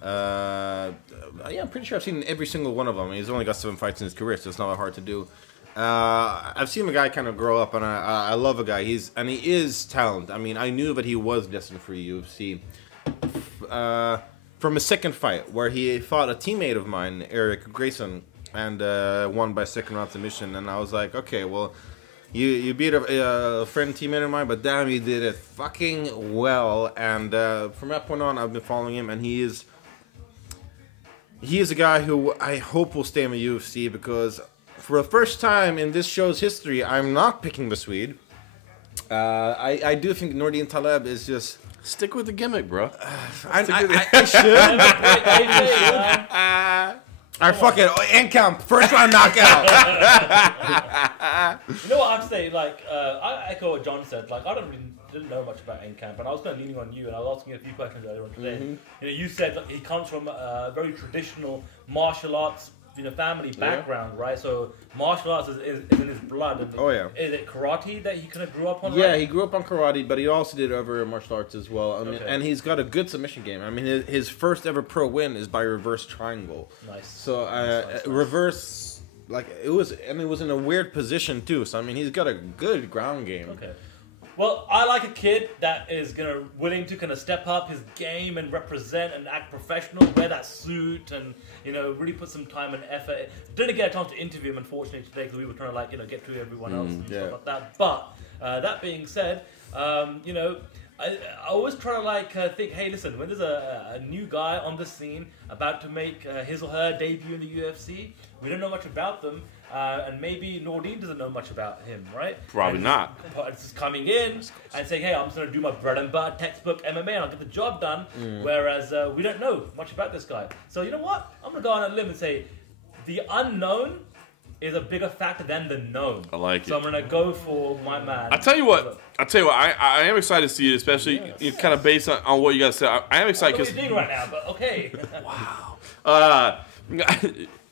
Yeah, I'm pretty sure I've seen every single one of them. He's only got 7 fights in his career, so it's not hard to do. I've seen a guy kind of grow up, and I love a guy. He is talented. I mean, I knew that he was destined for UFC. From his second fight, where he fought a teammate of mine, Eric Grayson, and won by second round submission. And I was like, okay, well, you beat a friend teammate of mine, but damn, you did it fucking well. And from that point on, I've been following him, and he is a guy who I hope will stay in the UFC, because for the first time in this show's history, I'm not picking the Swede. I do think Nordine Taleb is just... Stick with the gimmick, bro. I should. I fucking Enkamp, first round knockout. You know what I'd say? Like, I echo what John said. Like, I didn't know much about Enkamp, and I was kind of leaning on you, and I was asking you a few questions earlier on today. You know, you said that he comes from a very traditional martial arts, family background, right? So martial arts is in his blood. And is it karate that he kind of grew up on? Yeah, right? he grew up on karate, but he also did other martial arts as well. I mean, and he's got a good submission game. I mean, his first ever pro win is by reverse triangle. Nice. So reverse, like it was in a weird position too. So I mean, he's got a good ground game. Okay. Well, I like a kid that is willing to kind of step up his game and represent and act professional, wear that suit, and really put some time and effort. Didn't get a chance to interview him, unfortunately, today, because we were trying to get through everyone else and stuff like that. But that being said, I always try to think, hey, listen, when there's a new guy on the scene about to make his or her debut in the UFC, we don't know much about them. And maybe Nordine doesn't know much about him, right? Probably not. It's just coming in and saying, hey, I'm just going to do my bread and butter textbook MMA and I'll get the job done. Whereas we don't know much about this guy. So you know what? I'm going to go on a limb and say the unknown is a bigger factor than the known. I like it. So I'm going to go for my man. I tell you what, I am excited to see it, especially kind of based on what you guys said. I am excited because... I don't know what you're doing right now, but okay. Wow.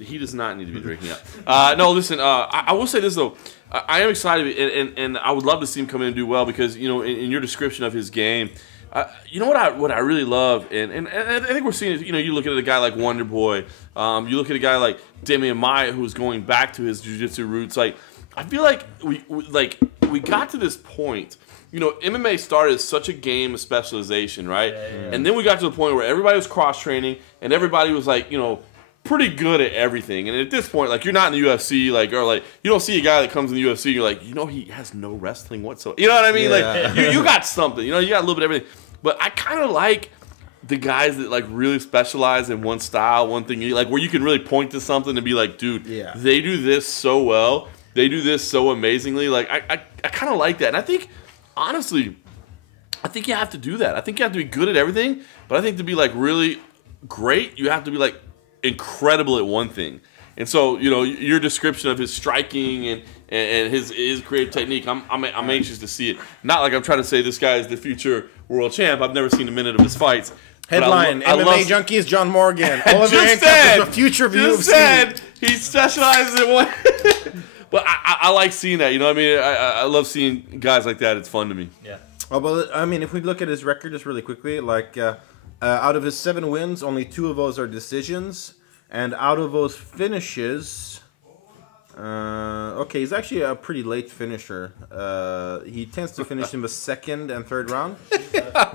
He does not need to be drinking up. No, listen, I will say this, though. I am excited, and I would love to see him come in and do well because, in your description of his game, you know what I really love, and I think we're seeing it, you look at a guy like Wonder Boy, you look at a guy like MMAnytt who's going back to his jiu-jitsu roots. Like, I feel like we got to this point. MMA started as such a game of specialization, right? Yeah. And then we got to the point where everybody was cross-training, and everybody was like, pretty good at everything. And at this point, like, you're not in the UFC, or you don't see a guy that comes in the UFC, and you're like, he has no wrestling whatsoever. You know what I mean? Yeah. Like, you got something. You got a little bit of everything. But I kind of like the guys that, like, really specialize in one style, one thing. Like, where you can really point to something and be like, dude, they do this so well. They do this so amazingly. Like, I kind of like that. And I think, honestly, you have to do that. I think you have to be good at everything. But I think to be, like, really great, you have to be, like, incredible at one thing. And so, your description of his striking and his creative technique, I'm anxious to see it. Not like I'm trying to say this guy is the future world champ. I've never seen a minute of his fights. Headline: MMA Junkies John Morgan. Oliver Enkamp is the future of UFC. Said he specializes in one. But I like seeing that. I love seeing guys like that. It's fun to me. Yeah. Oh, but I mean, if we look at his record just really quickly, like. Out of his 7 wins, only 2 of those are decisions. And out of those finishes... okay, he's actually a pretty late finisher. He tends to finish in the 2nd and 3rd round.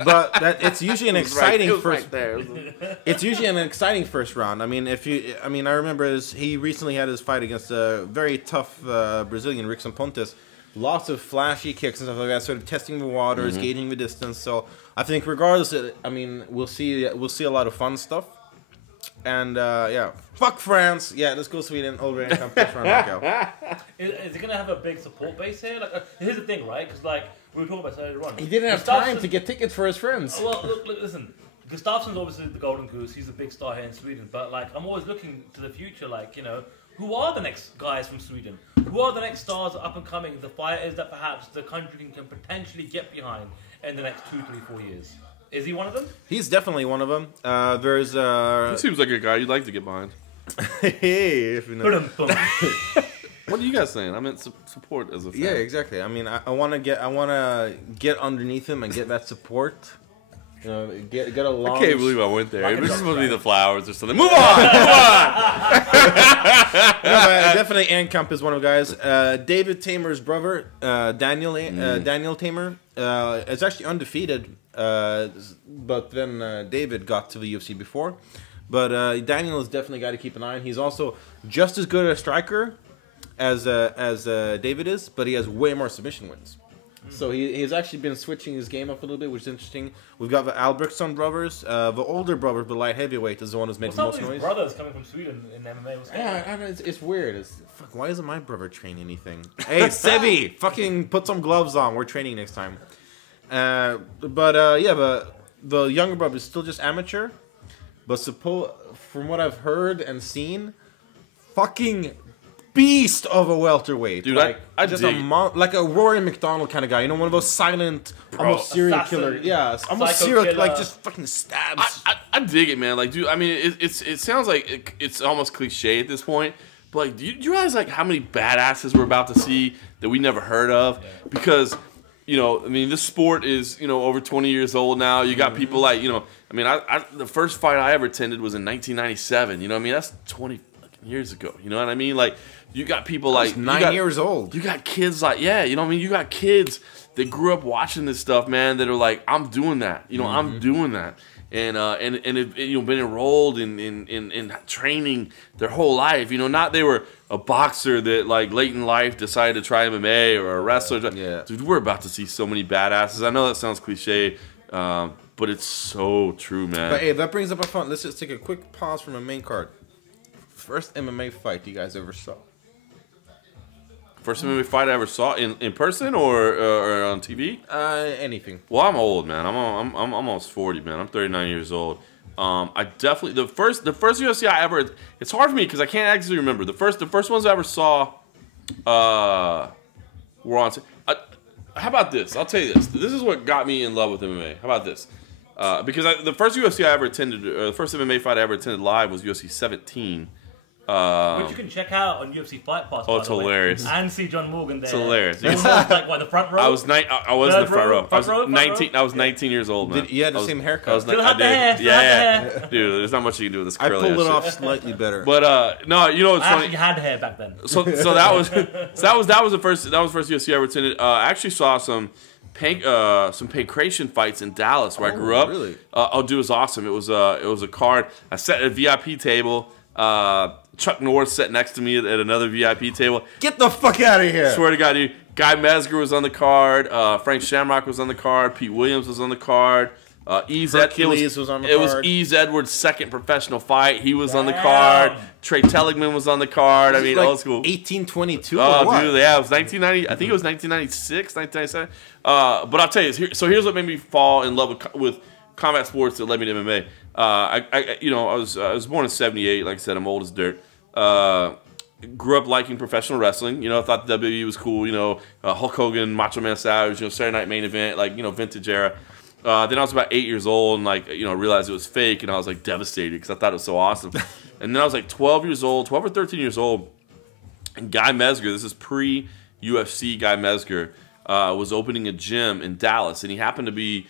But it's usually an exciting first... It's usually an exciting first round. I mean, I remember he recently had his fight against a very tough Brazilian, Rickson Pontes. Lots of flashy kicks and stuff like that, sort of testing the waters, gauging the distance. So I think regardless, we'll see a lot of fun stuff. And fuck France. Yeah, let's go Sweden. Oliver Enkamp first round knockout. Is he gonna have a big support base here? Like, here's the thing, right? Because we were talking about earlier on. He didn't have time to get tickets for his friends. Well, look, listen. Gustafsson's obviously the golden goose. He's a big star here in Sweden. But I'm always looking to the future. Who are the next guys from Sweden? Who are the next stars up and coming? The fighters that perhaps the country can potentially get behind in the next 2, 3, 4 years. Is he one of them? He's definitely one of them. There's He seems like a guy you'd like to get behind. hey, if you know. What are you guys saying? I meant support as a fan. Yeah, exactly. I mean, I want to get underneath him and get that support. You know, get a long. I can't believe I went there. Like It was a supposed to be dog the flowers or something. Move on! Move on! No, but definitely Ankamp is one of the guys. David Tamer's brother, Daniel Tamer, is actually undefeated. But then David got to the UFC before. But Daniel is definitely a guy to keep an eye on. He's also just as good a striker as David is, but he has way more submission wins. So he's actually been switching his game up a little bit, which is interesting. We've got the Albrechtson brothers. The older brother, the light heavyweight, is the one who's making the most noise. Brothers coming from Sweden in MMA. Yeah, I know, it's weird. Fuck, why isn't my brother training anything? Hey, Sevi, fucking put some gloves on. We're training next time. Yeah, the younger brother is still just amateur. But from what I've heard and seen, fucking beast of a welterweight. Dude, like, I just dig like a Rory McDonald kind of guy. You know, one of those silent, almost serial assassin. killer. Yeah, almost Psycho serial, killer. like just fucking stabs. I dig it, man. Like, dude, I mean, it sounds like it's almost cliche at this point. But, like, do you realize, like, how many badasses we're about to see that we never heard of? Yeah. Because, you know, I mean, this sport is, you know, over 20 years old now. You got people like, you know, I mean, the first fight I ever attended was in 1997. You know what I mean? That's 20 years ago. You know what I mean? Like, you got people like 9 years old. You got kids like, yeah, you know what I mean? You got kids that grew up watching this stuff, man, that are like, I'm doing that. You know, I'm doing that. And you know, been enrolled in training their whole life. You know, not they were a boxer that like late in life decided to try MMA or a wrestler. Yeah. Dude, we're about to see so many badasses. I know that sounds cliche, but it's so true, man. But hey, that brings up a fun. Let's just take a quick pause from the main card. First MMA fight you guys ever saw? First MMA fight I ever saw in person or on TV? Anything. Well, I'm old, man. I'm almost 40, man. I'm 39 years old. I definitely the first UFC I ever. It's hard for me because I can't actually remember the first ones I ever saw. Were on. How about this? I'll tell you this. This is what got me in love with MMA. How about this? Because the first UFC I ever attended, the first MMA fight I ever attended live was UFC 17. Which you can check out on UFC Fight Pass. Oh, it's hilarious! And see John Morgan there. It's hilarious. He was like what, the front row. I was in the front row. I was 19. I was 19 years old, man. You had the same haircut. Still had the hair. Yeah, dude. There's not much you can do with this I curly. pulled it off slightly better. But no, you know what's I funny? actually had hair back then. So that was the first UFC I ever attended. I actually saw some pancration fights in Dallas where I grew up. Really? Dude, it was awesome. It was a card. I sat at a VIP table. Chuck Norris sat next to me at another VIP table. Get the fuck out of here! Swear to God, dude. Guy Mesger was on the card. Frank Shamrock was on the card. Pete Williams was on the card. Hercules was on the card. It was Ease Edwards' second professional fight. He was on the card. Trey Telligman was on the card. I mean, like old school. 1822 Oh, or what? dude, yeah, it was 1990. I think it was 1996, 1997. But I'll tell you, so here's what made me fall in love with combat sports that led me to MMA. I was born in '78. Like I said, I'm old as dirt. Grew up liking professional wrestling. You know, I thought the WWE was cool. You know, Hulk Hogan, Macho Man Savage. You know, Saturday Night Main Event. Like, you know, vintage era. Then I was about 8 years old and like, you know, realized it was fake, and I was like devastated because I thought it was so awesome. And then I was like 12 or 13 years old, and Guy Mesger, this is pre-UFC Guy Mesger, was opening a gym in Dallas, and he happened to be,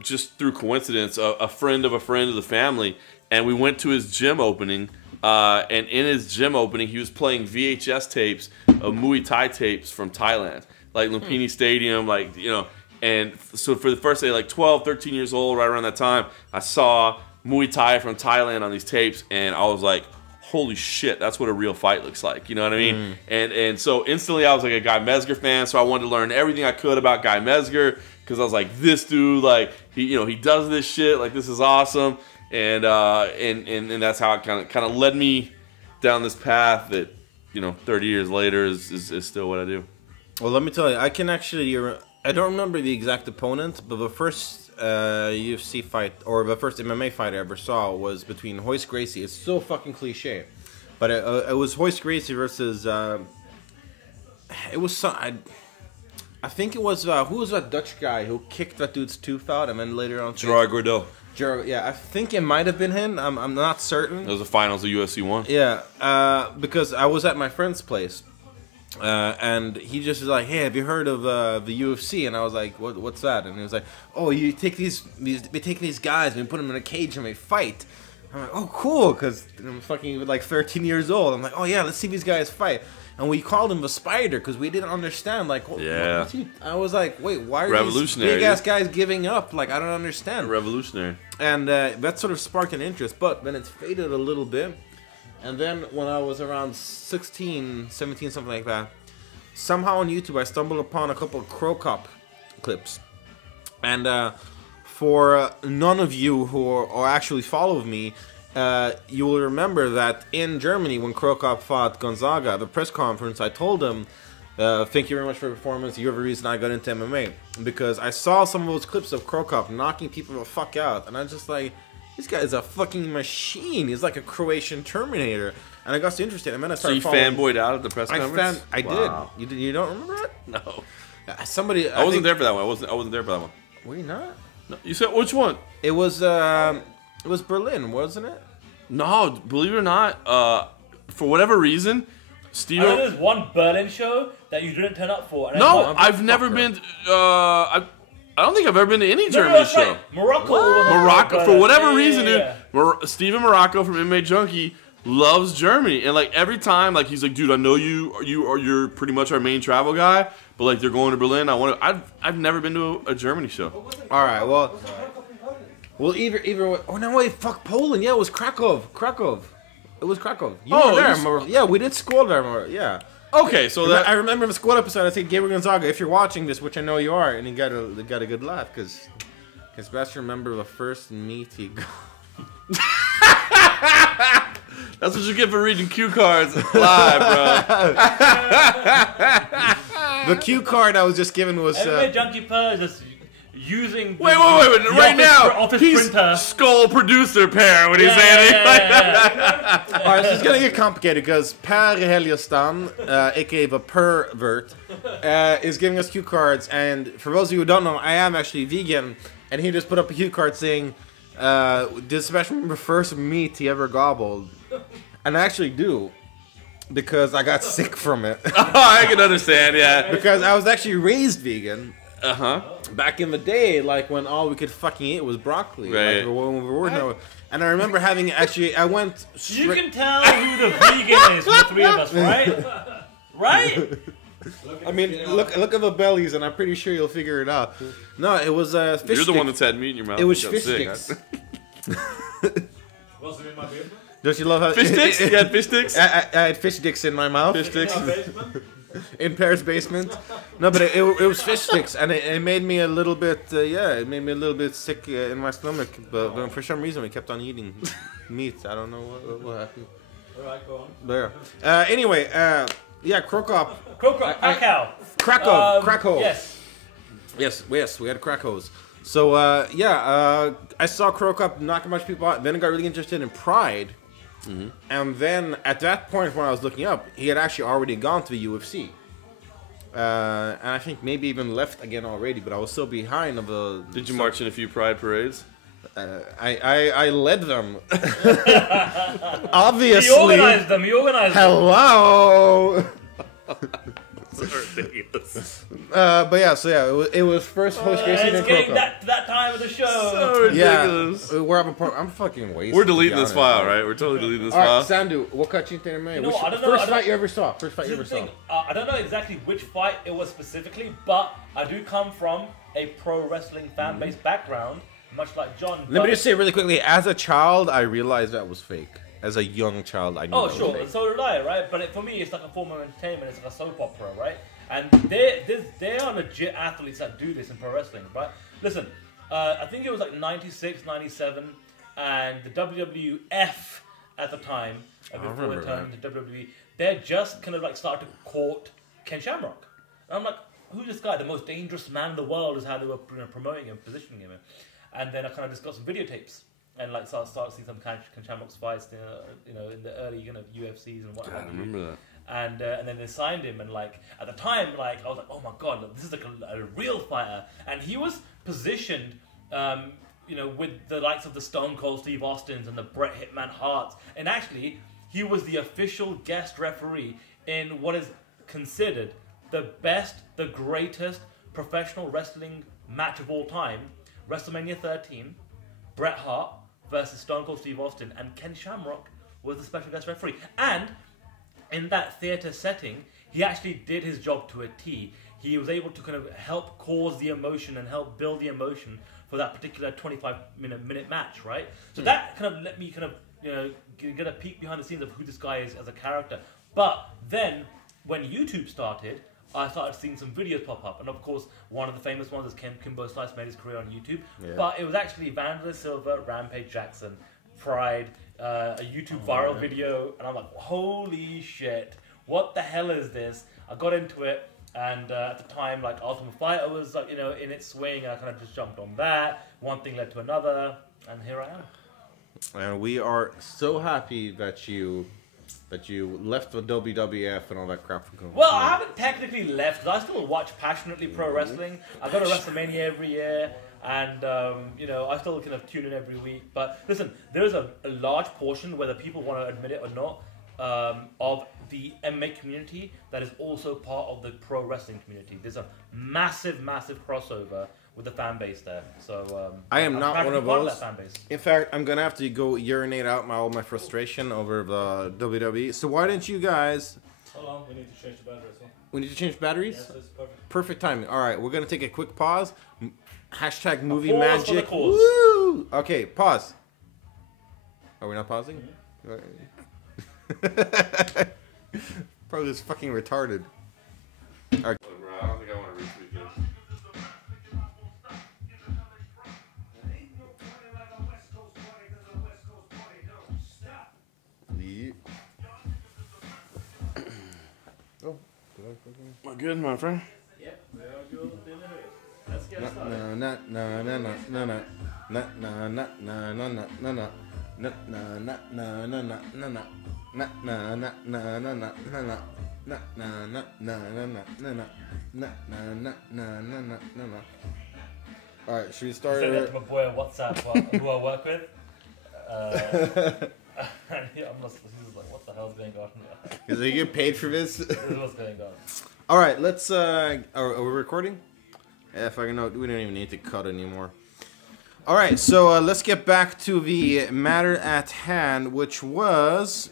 just through coincidence, a friend of the family, and we went to his gym opening, and in his gym opening, he was playing VHS tapes of Muay Thai tapes from Thailand, like Lumpini Stadium, like, you know. And so for the first day, like 12, 13 years old, right around that time, I saw Muay Thai from Thailand on these tapes, and I was like, holy shit, that's what a real fight looks like. You know what I mean? And so instantly I was like a Guy Mesger fan, so I wanted to learn everything I could about Guy Mesger, because I was like, this dude, like, he does this shit, like, this is awesome. And that's how it kind of led me down this path that, 30 years later is still what I do. Well, let me tell you, I don't remember the exact opponent, but the first UFC fight, or the first MMA fight I ever saw was between Royce Gracie. It's so fucking cliche. But it was Royce Gracie versus it was some. I think it was who was that Dutch guy who kicked that dude's tooth out and then later on Gerard Gordeau. Yeah, I think it might have been him. I'm not certain. That was the finals of UFC 1. Yeah, because I was at my friend's place, and he just was like, "Hey, have you heard of the UFC?" And I was like, "What's that?" And he was like, "Oh, you take these guys and we put them in a cage and they fight." I'm like, "Oh, cool," because I'm fucking like 13 years old. I'm like, "Oh yeah, let's see these guys fight." And we called him the Spider because we didn't understand. Like, yeah. I was like, wait, why are these big ass guys giving up? Like, I don't understand. Revolutionary. And that sort of sparked an interest, but then it's faded a little bit. And then when I was around 16, 17, something like that, somehow on YouTube I stumbled upon a couple of Crow Cop clips. And for none of you who actually follow me, you will remember that in Germany, when Crow Cop fought Gonzaga at the press conference, I told him, thank you very much for your performance. You're the reason I got into MMA. Because I saw some of those clips of Crow Cop knocking people the fuck out. And I was just like, this guy is a fucking machine. He's like a Croatian Terminator. And I got so interested. And then I started following. So you fanboyed out at the press conference? I wow. did. You don't remember it? No. Somebody... I wasn't there for that one. I wasn't there for that one. Were you not? No. You said, which one? It was Berlin, wasn't it? No, believe it or not, for whatever reason, Steve. I know there's one Berlin show that you didn't turn up for. And no, I've never been. I don't think I've ever been to any Germany show. Right. Morocco, for whatever reason, yeah. dude. Steven Morocco from MMA Junkie loves Germany, and like every time, like he's like, dude, I know you're pretty much our main travel guy, but like they're going to Berlin. I've never been to a Germany show. All right, well. Well, either way. Oh no, wait, fuck Poland. Yeah, it was Krakow. It was Krakow. You were there. Yeah, we did SKÅL there. Yeah. Okay, so that I remember the SKÅL episode. I said, Gabriel Gonzaga, if you're watching this, which I know you are, and he got a good laugh because best remember the first meet he got. That's what you get for reading cue cards live, bro. The cue card I was just given was. MMA Junkie Purr is using wait, right now he's SKÅL producer pair when he's saying it. Alright, so it's gonna get complicated because Per Helgestam, aka the pervert, is giving us cue cards, and for those of you who don't know, I am actually vegan, and he just put up a cue card saying, did Sebastian remember first meat he ever gobbled? And I actually do. Because I got sick from it. Oh, I can understand, yeah. Because I was actually raised vegan. Uh-huh. Back in the day, like when all we could fucking eat was broccoli. Right. Like, when we were and I remember having I went You can tell who the vegan is from the three of us, right? Right? I mean, look at the bellies, and I'm pretty sure you'll figure it out. No, it was fish. You're the one that's had meat in your mouth. It was fish sticks. Was it in my basement? Don't you love how fish sticks? You had fish sticks? I had fish sticks in my mouth. Fish sticks. In Per's basement. No, but it was fish sticks, and it made me a little bit, it made me a little bit sick in my stomach. But for some reason, we kept on eating meat. I don't know what happened. Alright, go on. There. Anyway, yeah, Krakow. Krakow. Yes. Yes, we had Krakows. So, I saw Krakow knock a bunch of people out. Then I got really interested in Pride. Mm-hmm. And then, at that point when I was looking up, he had actually already gone to the UFC. And I think maybe even left again already, but I was still behind of the... Did you march in a few Pride parades? I led them. Obviously. He organized them. Hello! Ridiculous. But yeah, so it was first host Gracie It's getting that time of the show. So ridiculous. Yeah, I'm fucking wasted. We're deleting this file, right? We're totally deleting this file. Alright, Sandu, what cut you think I don't know. First fight you ever saw. I don't know exactly which fight it was specifically, but I do come from a pro wrestling fan base background, much like John. Let me just say really quickly, as a child, I realized that was fake. As a young child, I knew that was sure, fake. so did I, right? But for me, it's like a form of entertainment. It's like a soap opera, right? And they are legit athletes that do this in pro wrestling, right? Listen, I think it was like 96, 97, and the WWF at the time, before they turned into WWE, they just kind of like started to court Ken Shamrock. And I'm like, who's this guy? The most dangerous man in the world is how they were promoting him, positioning him. And then I kind of just got some videotapes. And like start seeing some Ken Shamrock's fights, in the early UFCs and whatnot. I remember and then they signed him, and like at the time, like I was like, oh my god, look, this is like a real fighter, and he was positioned, with the likes of the Stone Cold Steve Austins and the Bret Hitman Harts, and actually he was the official guest referee in what is considered the best, the greatest professional wrestling match of all time, WrestleMania 13, Bret Hart versus Stone Cold Steve Austin, and Ken Shamrock was the special guest referee. And in that theater setting, he actually did his job to a T. He was able to kind of help cause the emotion and help build the emotion for that particular 25-minute match, right? So that kind of let me kind of get a peek behind the scenes of who this guy is as a character. But then when YouTube started, I started seeing some videos pop up, and of course, one of the famous ones is Kimbo Slice made his career on YouTube. Yeah. But it was actually Vanderlei Silva, Rampage Jackson, Pride, a YouTube viral video, and I'm like, holy shit, what the hell is this? I got into it, and at the time, like Ultimate Fighter was like in its swing, and I kind of just jumped on that. One thing led to another, and here I am. And we are so happy that you left the WWF and all that crap. Well, I haven't technically left. I still watch passionately pro wrestling. I go to WrestleMania every year, and I still kind of tune in every week. But listen, there is a large portion, whether people want to admit it or not, of the MMA community that is also part of the pro wrestling community. There's a massive, massive crossover with the fan base there. So I am not one of those. That fan base. In fact, I'm gonna have to go urinate out all my frustration over the WWE. So why didn't you guys? Hold on, we need to change the batteries. Huh? We need to change batteries. Yes, that's perfect. Perfect timing. All right, we're gonna take a quick pause. Hashtag movie Pause for the magic. cause. Woo! Okay, pause. Are we not pausing? Probably just fucking retarded. All right. I don't think I want to retweet this. Am I good, my friend? Yep, we are good. Let's get started. All right, should we start? I said that to my boy on WhatsApp who I work with. And he's like, what the hell's going on? Is he get paid for this? This is what's going on. All right, let's. Are we recording? Yeah, if I can know, we don't even need to cut anymore. All right, so let's get back to the matter at hand, which was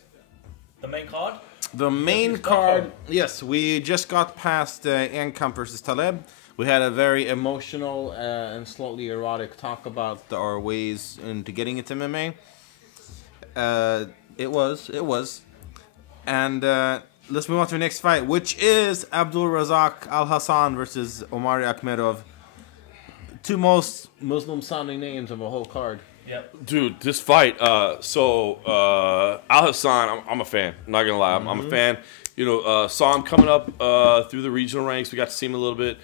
The main card. the main card. Yes, we just got past Ancamp versus Taleb. We had a very emotional and slightly erotic talk about our ways into getting into MMA. It was. And let's move on to the next fight, which is Abdul Razak Al Hassan versus Omari Akhmedov. Two most Muslim-sounding names of a whole card. Yep. Dude, this fight, Al Hassan, I'm a fan. I'm not going to lie. I'm a fan. Saw him coming up through the regional ranks. We got to see him a little bit.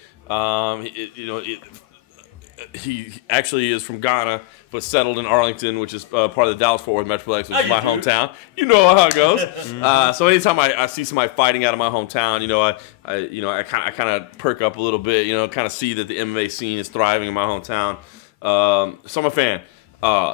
He actually is from Ghana, but settled in Arlington, which is part of the Dallas-Fort Worth Metroplex, which is my hometown. You know how it goes. So anytime I see somebody fighting out of my hometown, I kind of perk up a little bit. Kind of see that the MMA scene is thriving in my hometown. So I'm a fan.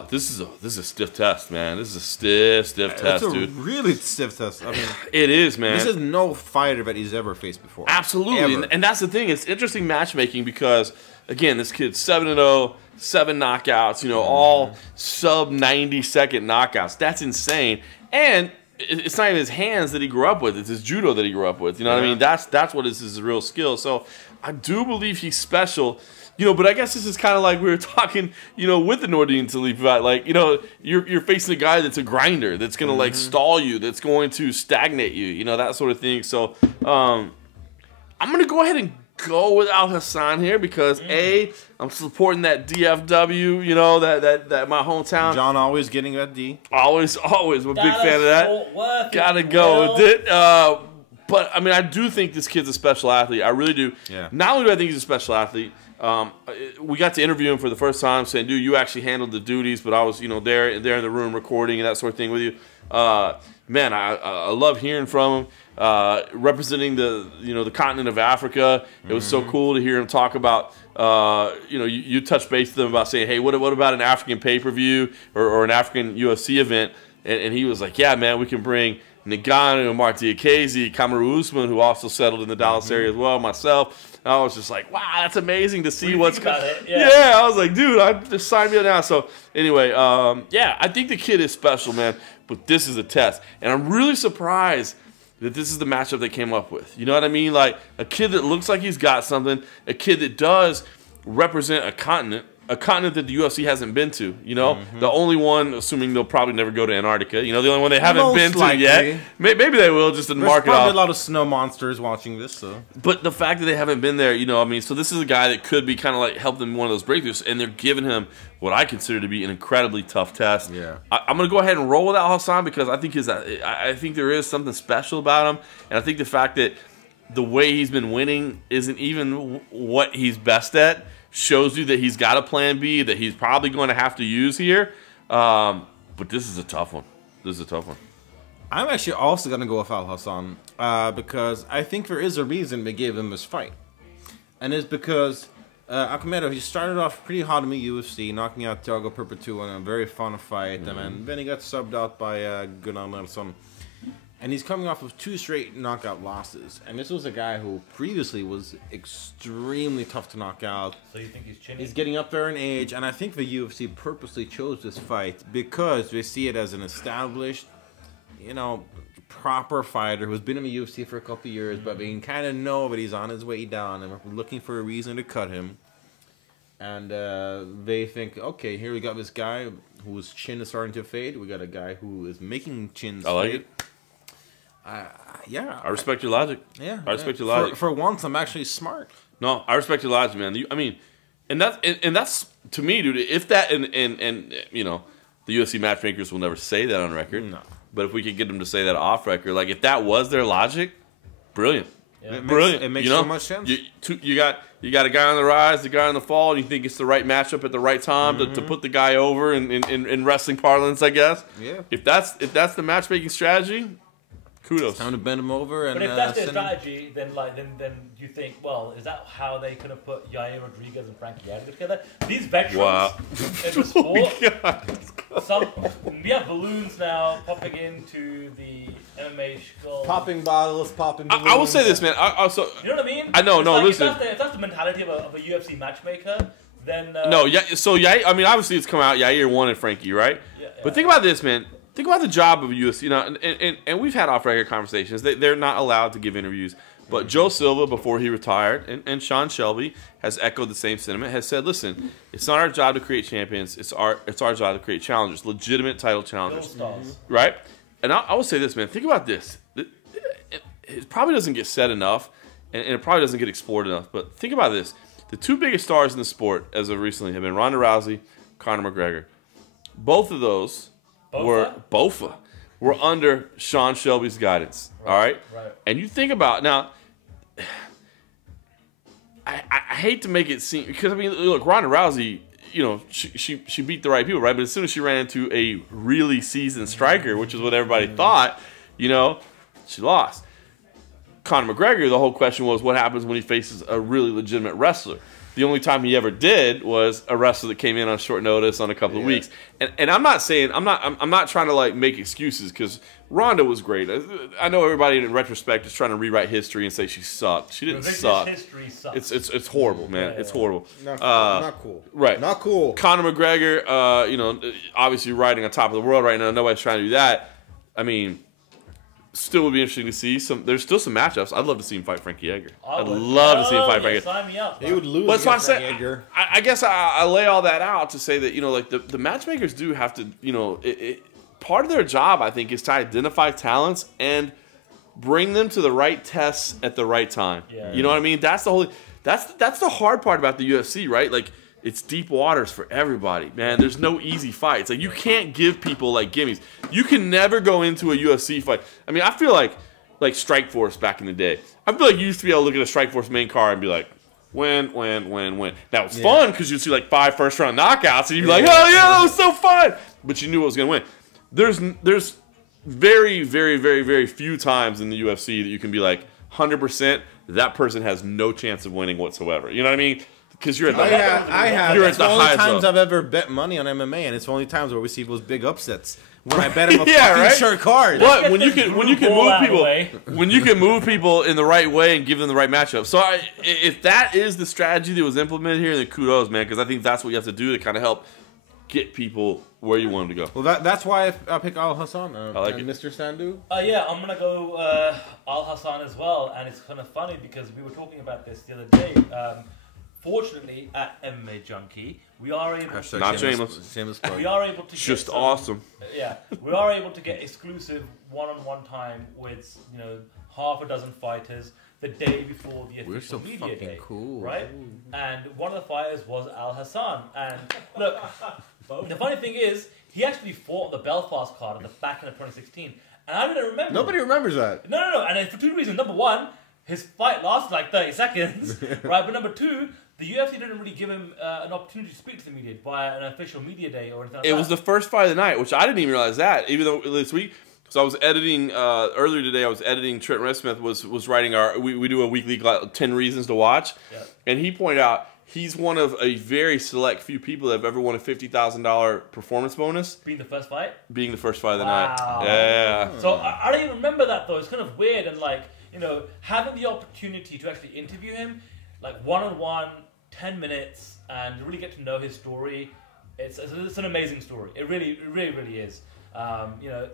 This is a stiff test, man. This is a stiff test, dude. It's a really stiff test. I mean, it is, man. This is no fighter that he's ever faced before. Absolutely, and that's the thing. It's interesting matchmaking because, again, this kid's 7-0, 7 knockouts. All sub 90-second knockouts. That's insane. And it's not even his hands that he grew up with. It's his judo that he grew up with. You know what I mean? That's what is his real skill. So I do believe he's special. But I guess this is kind of like we were talking, with the Nordine Talib fight. Like, you're facing a guy that's a grinder, that's going to, like, stall you, that's going to stagnate you, that sort of thing. So, I'm going to go ahead and go with Al Hassan here because, A, I'm supporting that DFW, that my hometown. John always getting that D. Always. I'm a big fan of that. Gotta go with it. But, I mean, I do think this kid's a special athlete. I really do. Yeah. Not only do I think he's a special athlete, we got to interview him for the first time, saying, dude, you actually handled the duties, but I was, there in the room recording and that sort of thing with you. Man, I love hearing from him. Representing the continent of Africa. It was so cool to hear him talk about. You touched base with him about saying, hey, what about an African pay-per-view or an African UFC event? And he was like, yeah, man, we can bring Ngannou, Mark Diakaze, Kamaru Usman, who also settled in the Dallas area as well, myself. And I was just like, wow, that's amazing to see what's coming. Yeah, I was like, dude, just sign me up now. So anyway, I think the kid is special, man. But this is a test. And I'm really surprised that this is the matchup they came up with. You know what I mean? Like a kid that looks like he's got something, a kid that does represent a continent that the UFC hasn't been to. You know, the only one, assuming they'll probably never go to Antarctica. You know, the only one they haven't been to yet. Maybe they will, just to mark it off. There's probably a lot of snow monsters watching this, so. But the fact that they haven't been there, you know, I mean, so this is a guy that could be kind of like help them one of those breakthroughs, and they're giving him what I consider to be an incredibly tough test. Yeah, I'm gonna go ahead and roll with Al Hassan because I think there is something special about him, and I think the fact that the way he's been winning isn't even what he's best at shows you that he's got a plan B that he's probably going to have to use here. But this is a tough one. I'm actually also going to go with Al Hassan because I think there is a reason they gave him this fight. And it's because Akhmedov, he started off pretty hot in the UFC, knocking out Thiago Perpetua in a very fun fight. And then he got subbed out by Gunnar Nelson. And he's coming off of 2 straight knockout losses. And this was a guy who previously was extremely tough to knock out. So you think he's chinny? He's getting up there in age. And I think the UFC purposely chose this fight because they see it as an established, proper fighter who's been in the UFC for a couple of years. But they can kind of know that he's on his way down. And we're looking for a reason to cut him. And they think, okay, here we got this guy whose chin is starting to fade. We got a guy who is making chins fade. I like it. I respect your logic. Yeah, I respect your logic. For once, I'm actually smart. No, I respect your logic, man. And that's to me, dude. If that and the UFC matchmakers will never say that on record. No. But if we could get them to say that off record, like if that was their logic, brilliant. Yeah. Brilliant. It makes so much sense. You got a guy on the rise, the guy on the fall, and you think it's the right matchup at the right time to put the guy over in wrestling parlance, I guess. Yeah. If that's the matchmaking strategy. Kudos. It's time to bend him over. And, but if that's their strategy, then you think, well, is that how they could have put Yair Rodriguez and Frankie Edgar together? These veterans in the sport. We have balloons now popping into the MMA SKÅL. Popping bottles, popping balloons. I will say this, man. You know what I mean? I know. Listen. If that's the mentality of a UFC matchmaker, then no. Yeah. So Yair. I mean, obviously it's come out. Yair wanted Frankie, right? Yeah. But think about this, man. Think about the job of UFC, and we've had off-record conversations. They're not allowed to give interviews. But Joe Silva, before he retired, and Sean Shelby has echoed the same sentiment, has said, listen, it's not our job to create champions. It's our job to create challengers, legitimate title challengers. Right? And I will say this, man. Think about this. It probably doesn't get said enough, and it probably doesn't get explored enough. But think about this. The 2 biggest stars in the sport as of recently have been Ronda Rousey, Conor McGregor. Both of those were under Sean Shelby's guidance. All right? And you think about now. I hate to make it seem because I mean, look, Ronda Rousey, she beat the right people, right? But as soon as she ran into a really seasoned striker, which is what everybody thought, she lost. Conor McGregor, the whole question was what happens when he faces a really legitimate wrestler. The only time he ever did was a wrestler that came in on short notice on a couple of weeks. And I'm not saying I'm not trying to like make excuses because Ronda was great. I know everybody in retrospect is trying to rewrite history and say she sucked. She didn't suck. History sucks. It's horrible, man. It's horrible. Not cool. Right. Not cool. Conor McGregor, obviously riding on top of the world right now. Nobody's trying to do that. I mean, still would be interesting to see some. There's still some matchups. I'd love to see him fight Frankie Edgar. I'd love to see him fight Frankie. Sign me up. He would lose. That's why I say. I guess I lay all that out to say that like the matchmakers do have to part of their job I think is to identify talents and bring them to the right tests at the right time. Yeah. You know what I mean? That's the whole. That's the hard part about the UFC, right? Like. It's deep waters for everybody, man. There's no easy fights. Like you can't give people like gimmies. You can never go into a UFC fight. I mean, I feel like Strikeforce back in the day. I feel like you used to be able to look at a Strikeforce main card and be like, win. That was fun because you'd see like 5 first-round knockouts and you'd be like, oh yeah, that was so fun. But you knew what was gonna win. There's very, very, very, very few times in the UFC that you can be like 100%. That person has no chance of winning whatsoever. You know what I mean? Because you're at the I have. You're It's at the the only highest times level. I've ever bet money on MMA, and it's the only times where we see those big upsets. When I bet him a Yeah, fucking right? shirt card. But when you can move people, Way. when you can move people in the right way and give them the right matchup. So if that is the strategy that was implemented here, then kudos, man, because I think that's what you have to do to kind of help get people where you want them to go. Well, that's why I pick Al Hassan. I like and it. Mr. Sandu. Yeah, I'm gonna go Al Hassan as well, and it's kind of funny because we were talking about this the other day. Fortunately, at MMA Junkie, we are able. Not shameless. Shameless We are able to. Just get awesome. Yeah, we are able to get exclusive one-on-one time with half a dozen fighters the day before the We're official so media fucking day, cool. right? And one of the fighters was Al Hassan. And look, the funny thing is, he actually fought the Belfast card at the back end of 2016, and I didn't remember. Nobody remembers that. No, and for two reasons. Number one, his fight lasted like 30 seconds, right? But number two, the UFC didn't really give him an opportunity to speak to the media via an official media day or anything like that. It was the first fight of the night, which I didn't even realize that. Even though this week, so I was editing earlier today. I was editing. Trent Resmith was writing our. We do a weekly 10 reasons to watch, and he pointed out he's one of a very select few people that have ever won a $50,000 performance bonus. Being the first fight? Being the first fight of the Wow. night. Yeah. So I don't even remember that though. It's kind of weird, and having the opportunity to actually interview him, like one-on-one, 10 minutes, and really get to know his story. It's an amazing story. It really is.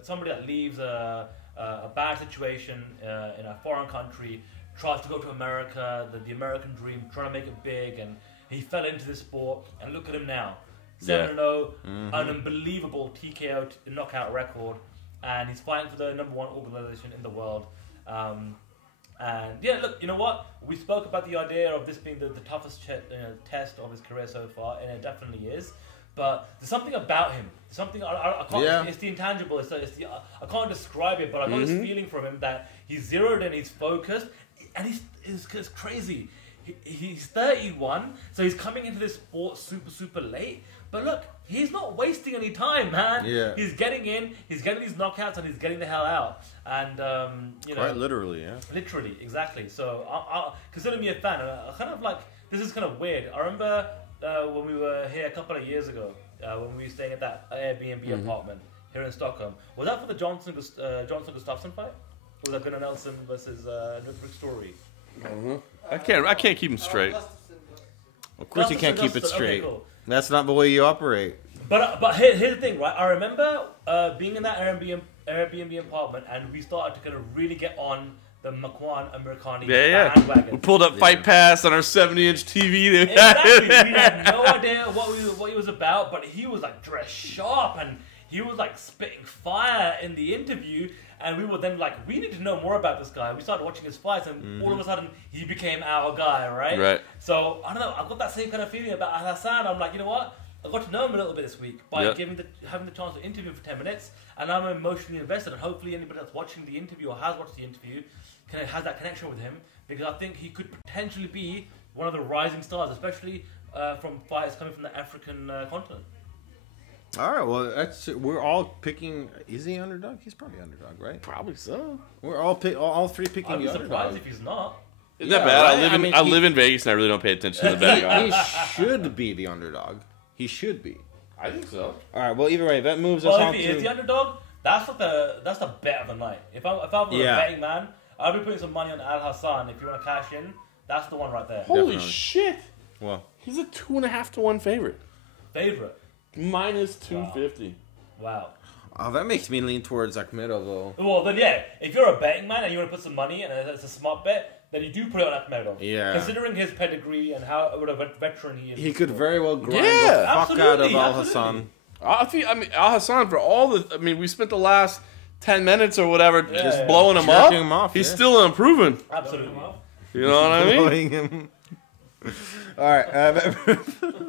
Somebody that leaves a bad situation in a foreign country, tries to go to America, the American dream, trying to make it big, and he fell into this sport, and look at him now. 7-0, an unbelievable TKO knockout record, and he's fighting for the #1 organization in the world. And yeah, look, you know what? We spoke about the idea of this being the toughest test of his career so far, and it definitely is. But there's something about him. Something I can't. Yeah. It's the intangible. I can't describe it, but I got this feeling from him that he's zeroed in, he's focused, and it's crazy. He's 31, so he's coming into this sport super late. But look, he's not wasting any time, man. Yeah. He's getting in, he's getting these knockouts, and he's getting the hell out. And Quite literally, yeah. Literally, exactly. So I consider me a fan. And I kind of like, this is kind of weird. I remember when we were here a couple of years ago, when we were staying at that Airbnb apartment here in Stockholm. Was that for the Johnson Gustafsson fight? Or was that Gunnar Nelson versus Nürburgring Story? I can't keep him straight. Of course you can't keep it Gustafsson, straight. okay, cool. That's not the way you operate. But here's the thing, right? I remember being in that Airbnb apartment, and we started to kind of really get on the Makwan Americani bandwagon. We pulled up Fight Pass on our 70-inch TV. Exactly. We had no idea what he was about, but he was like dressed sharp, and he was like spitting fire in the interview. And we were then like, we need to know more about this guy. We started watching his fights, and all of a sudden, he became our guy, right? Right. So, I don't know, I've got that same kind of feeling about Al Hassan. I'm like, you know what? I got to know him a little bit this week by having the chance to interview him for 10 minutes, and I'm emotionally invested. And hopefully, anybody that's watching the interview or has watched the interview has that connection with him, because I think he could potentially be one of the rising stars, especially from fighters coming from the African continent. All right, well, we're all picking. Is he underdog? He's probably underdog, right? Probably so. We're all three picking I'd be the surprised underdog. if he's not. Isn't that Yeah, bad? right? I live in Vegas and I really don't pay attention to the bad guy. He should be the underdog. He should be. I think so. All right. Well, either way, that moves us Well, on if he is to. the underdog, that's the bet of the night. If I were a betting man, I'd be putting some money on Al Hassan. If you want to cash in, that's the one right there. Holy Definitely. shit! Well, He's a 2.5 to 1 favorite. Favorite. Minus 250. Wow. oh, that makes me lean towards Akhmedov, though. Well, then yeah, if you're a betting man and you want to put some money and it's a smart bet, then you do put it on Akhmedov. Yeah. Considering his pedigree and what a veteran he is. He could very well grind Yeah, the fuck out of absolutely, Al absolutely. Hassan. I mean, Al Hassan, for all the. I mean, we spent the last 10 minutes or whatever just yeah. blowing him Jerking up. him off, He's yeah. still improving. Absolutely. You know what I mean? Blowing him. All right.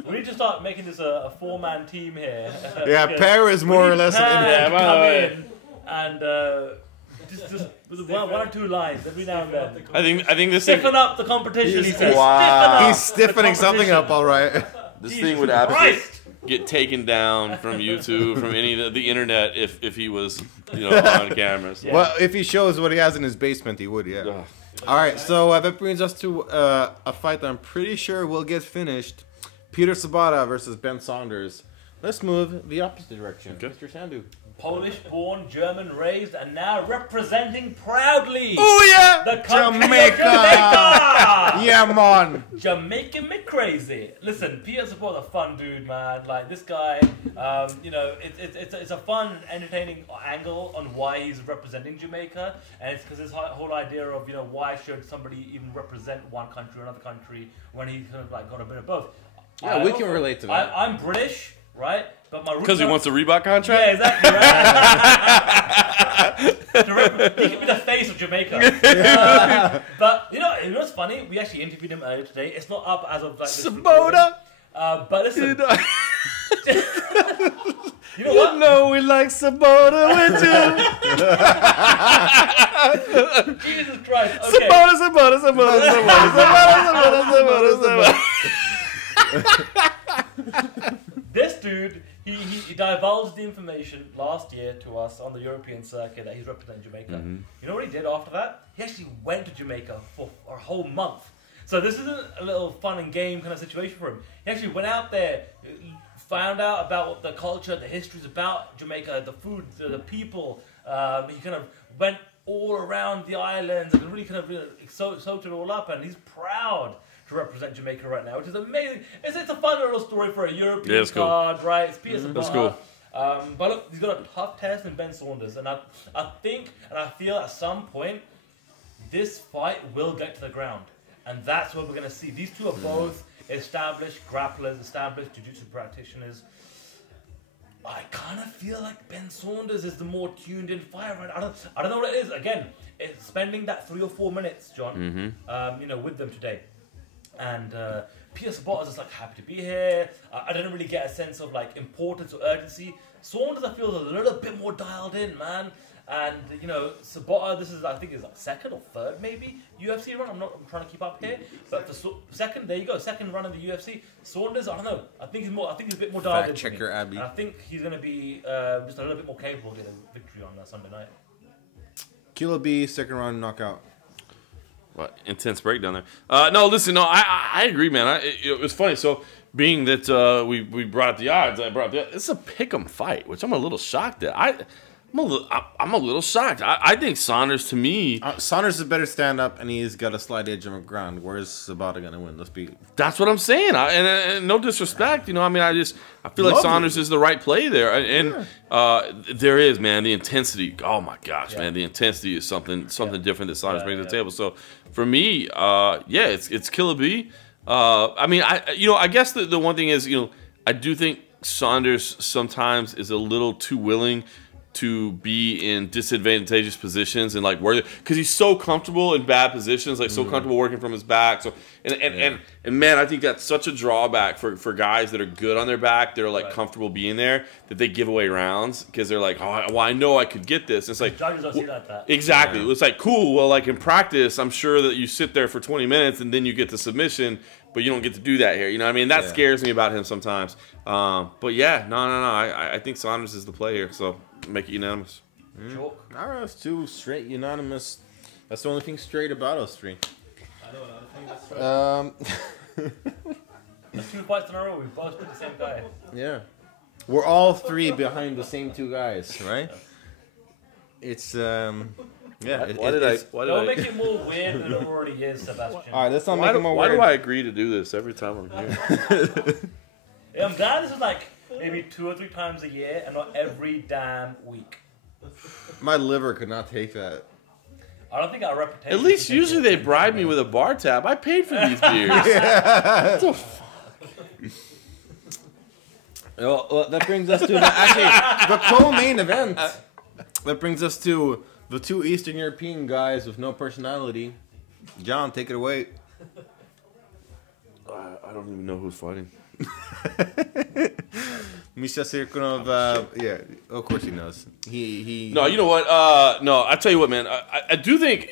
We need to start making this a 4-man team here. Yeah, Because Pear is more we or need less. Pear Yeah, to by the come way. in and just with one or two lines every now and then. I think this thing. Stiffen up the competition, he says. Wow. He's stiffening something up, all right. This Jesus thing would Christ. get taken down from YouTube, from any of the internet, if he was, on camera. So. Well, if he shows what he has in his basement, he would, yeah. Ugh. All right, so that brings us to a fight that I'm pretty sure will get finished. Peter Sabata versus Ben Saunders. Let's move the opposite direction. Okay. Mr. Sandu. Polish-born, German-raised, and now representing proudly Oh, yeah! the country Jamaica! of Jamaica! Yeah, man! Jamaican me crazy. Listen, Peter Sabota's a fun dude, man. Like this guy, it's a fun, entertaining angle on why he's representing Jamaica, and it's because this whole idea of why should somebody even represent one country or another country when he's kind of like got a bit of both. Yeah, we can relate to that. I'm British, right? But my Because he wants a Reebok contract? Yeah, exactly, right? He could be the face of Jamaica. But you know what's funny? We actually interviewed him earlier today. It's not up as of like this Sabota! but listen, you know You what? know we like Sabota with you. Jesus Christ. Okay. Sabota. This dude, he divulged the information last year to us on the European circuit that he's representing Jamaica. Mm-hmm. You know what he did after that? He actually went to Jamaica for a whole month. So this isn't a little fun and game kind of situation for him. He actually went out there, found out about what the culture, the history's about Jamaica, the food, the people. He kind of went all around the islands and really kind of soaked it all up, and he's proud to represent Jamaica right now, which is amazing. It's a fun little story for a European card, right? It's Peter Sabata. That's cool. But look, he's got a tough test in Ben Saunders, and I think and I feel at some point this fight will get to the ground, and that's what we're going to see. These two are both established grapplers, established jiu-jitsu practitioners. I kind of feel like Ben Saunders is the more tuned in fighter. I don't know what it is. Again, it's spending that 3 or 4 minutes, John, with them today. And Peter Sabata is like happy to be here. I didn't really get a sense of like importance or urgency. Saunders, I feel, is a little bit more dialed in, man. And Sabata, this is I think is like second or third maybe UFC run. I'm trying to keep up here, but for second, there you go, second run in the UFC. Saunders, I don't know. I think he's a bit more dialed in. Fact checker, Abby. And I think he's going to be just a little bit more capable of getting a victory on Sunday night. Kilo B, second round knockout. What intense breakdown there. No, listen, no, I agree, man. It was funny. So being that we brought the odds, it's a pick'em fight, which I'm a little shocked at. I'm a little shocked. I think Saunders, to me, Saunders is a better stand-up, and he's got a slight edge on the ground. Where's Sabata gonna win? Let's be. That's what I'm saying. And no disrespect, I feel like Saunders is the right play there, and there is, man, the intensity. Oh my gosh, man, the intensity is something different that Saunders brings to the table. So for me, it's Killer B. I guess the one thing is, I do think Saunders sometimes is a little too willing to be in disadvantageous positions and like where, because he's so comfortable in bad positions, like so comfortable working from his back. So and man, I think that's such a drawback for guys that are good on their back, that are like comfortable being there, that they give away rounds because they're like, oh, well, I know I could get this. And it's like Judges don't see like that. Exactly. Yeah. It's like, cool. Well, like in practice, I'm sure that you sit there for 20 minutes and then you get the submission, but you don't get to do that here. You know what I mean? That scares me about him sometimes. But yeah, no. I think Saunders is the play here. So make it unanimous. Chalk. All right, it's two straight unanimous. That's the only thing straight about us three. I know another thing that's That's 2 fights in a row. We both picked the same guy. Yeah. We're all three behind the same 2 guys, right? It's Why did I? Don't make it more weird than it already is, Sebastian. All right, let's not make it more why weird. do I agree to do this every time I'm here? Yeah, I'm glad this is like maybe 2 or 3 times a year and not every damn week. My liver could not take that. I don't think our reputation. At least usually they bribe me with a bar tab. I paid for these beers. Well, that brings us to the co-main event. That brings us to the 2 Eastern European guys with no personality. John, take it away. I don't even know who's fighting. Misha Sirkunov, yeah, of course he knows. He. No, you know what? No, I tell you what, man. I do think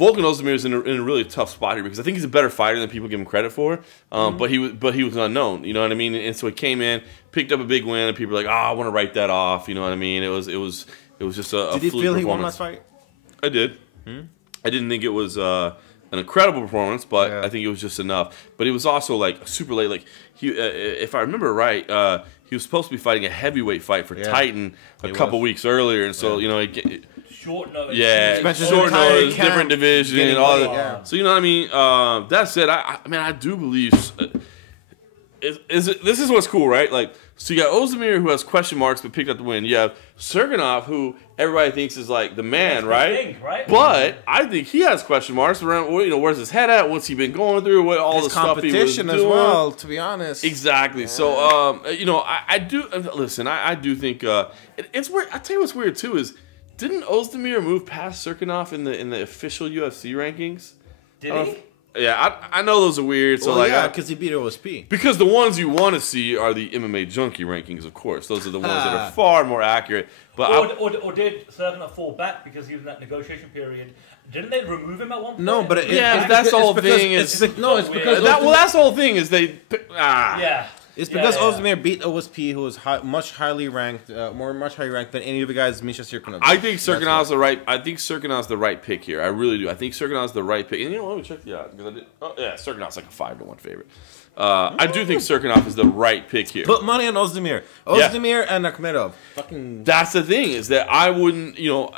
Volkan Ozdemir is in a really tough spot here because I think he's a better fighter than people give him credit for. But he was unknown. You know what I mean? And so he came in, picked up a big win, and people were like, I want to write that off. You know what I mean? It was just a Did you fluke feel he won performance. that fight? I did. I didn't think it was an incredible performance, but I think it was just enough. But it was also like super late. Like he, if I remember right, he was supposed to be fighting a heavyweight fight for Titan a couple weeks earlier, and so you know, short notice. Yeah, short notice, different division, and all that. So you know what I mean. That said, I do believe. This is what's cool, right? Like, so you got Ozdemir who has question marks but picked up the win. You have Serkinov who everybody thinks is like the man, right? Right? But I think he has question marks around, you know, where's his head at? What's he been going through? What all the stuff he was doing? As well, to be honest. Exactly. Yeah. So, you know, I do listen. I do think it's weird. I tell you what's weird too is didn't Ozdemir move past Serkinov in the official UFC rankings? Did he? Yeah, I know those are weird. So because he beat OSP. Because the ones you want to see are the MMA Junkie rankings, of course. Those are the ones that are far more accurate. But or did Serkinov fall back because he was in that negotiation period? Didn't they remove him at one point? No, but that's the whole thing. It's because that's the whole thing is they. Yeah. It's because Ozdemir beat OSP, who was much higher ranked than any of the guys Misha Serkinov. I think Serkinov's the right. I think Serkinov's the right pick here. I really do. I think Serkinov's the right pick. And you know, let me check the odds because I did. Oh yeah, Serkinov's like a 5-1 favorite. I do think Serkinov is the right pick here. Put money on Ozdemir. Ozdemir and Akhmedov. Fucking. That's the thing is that I wouldn't. You know,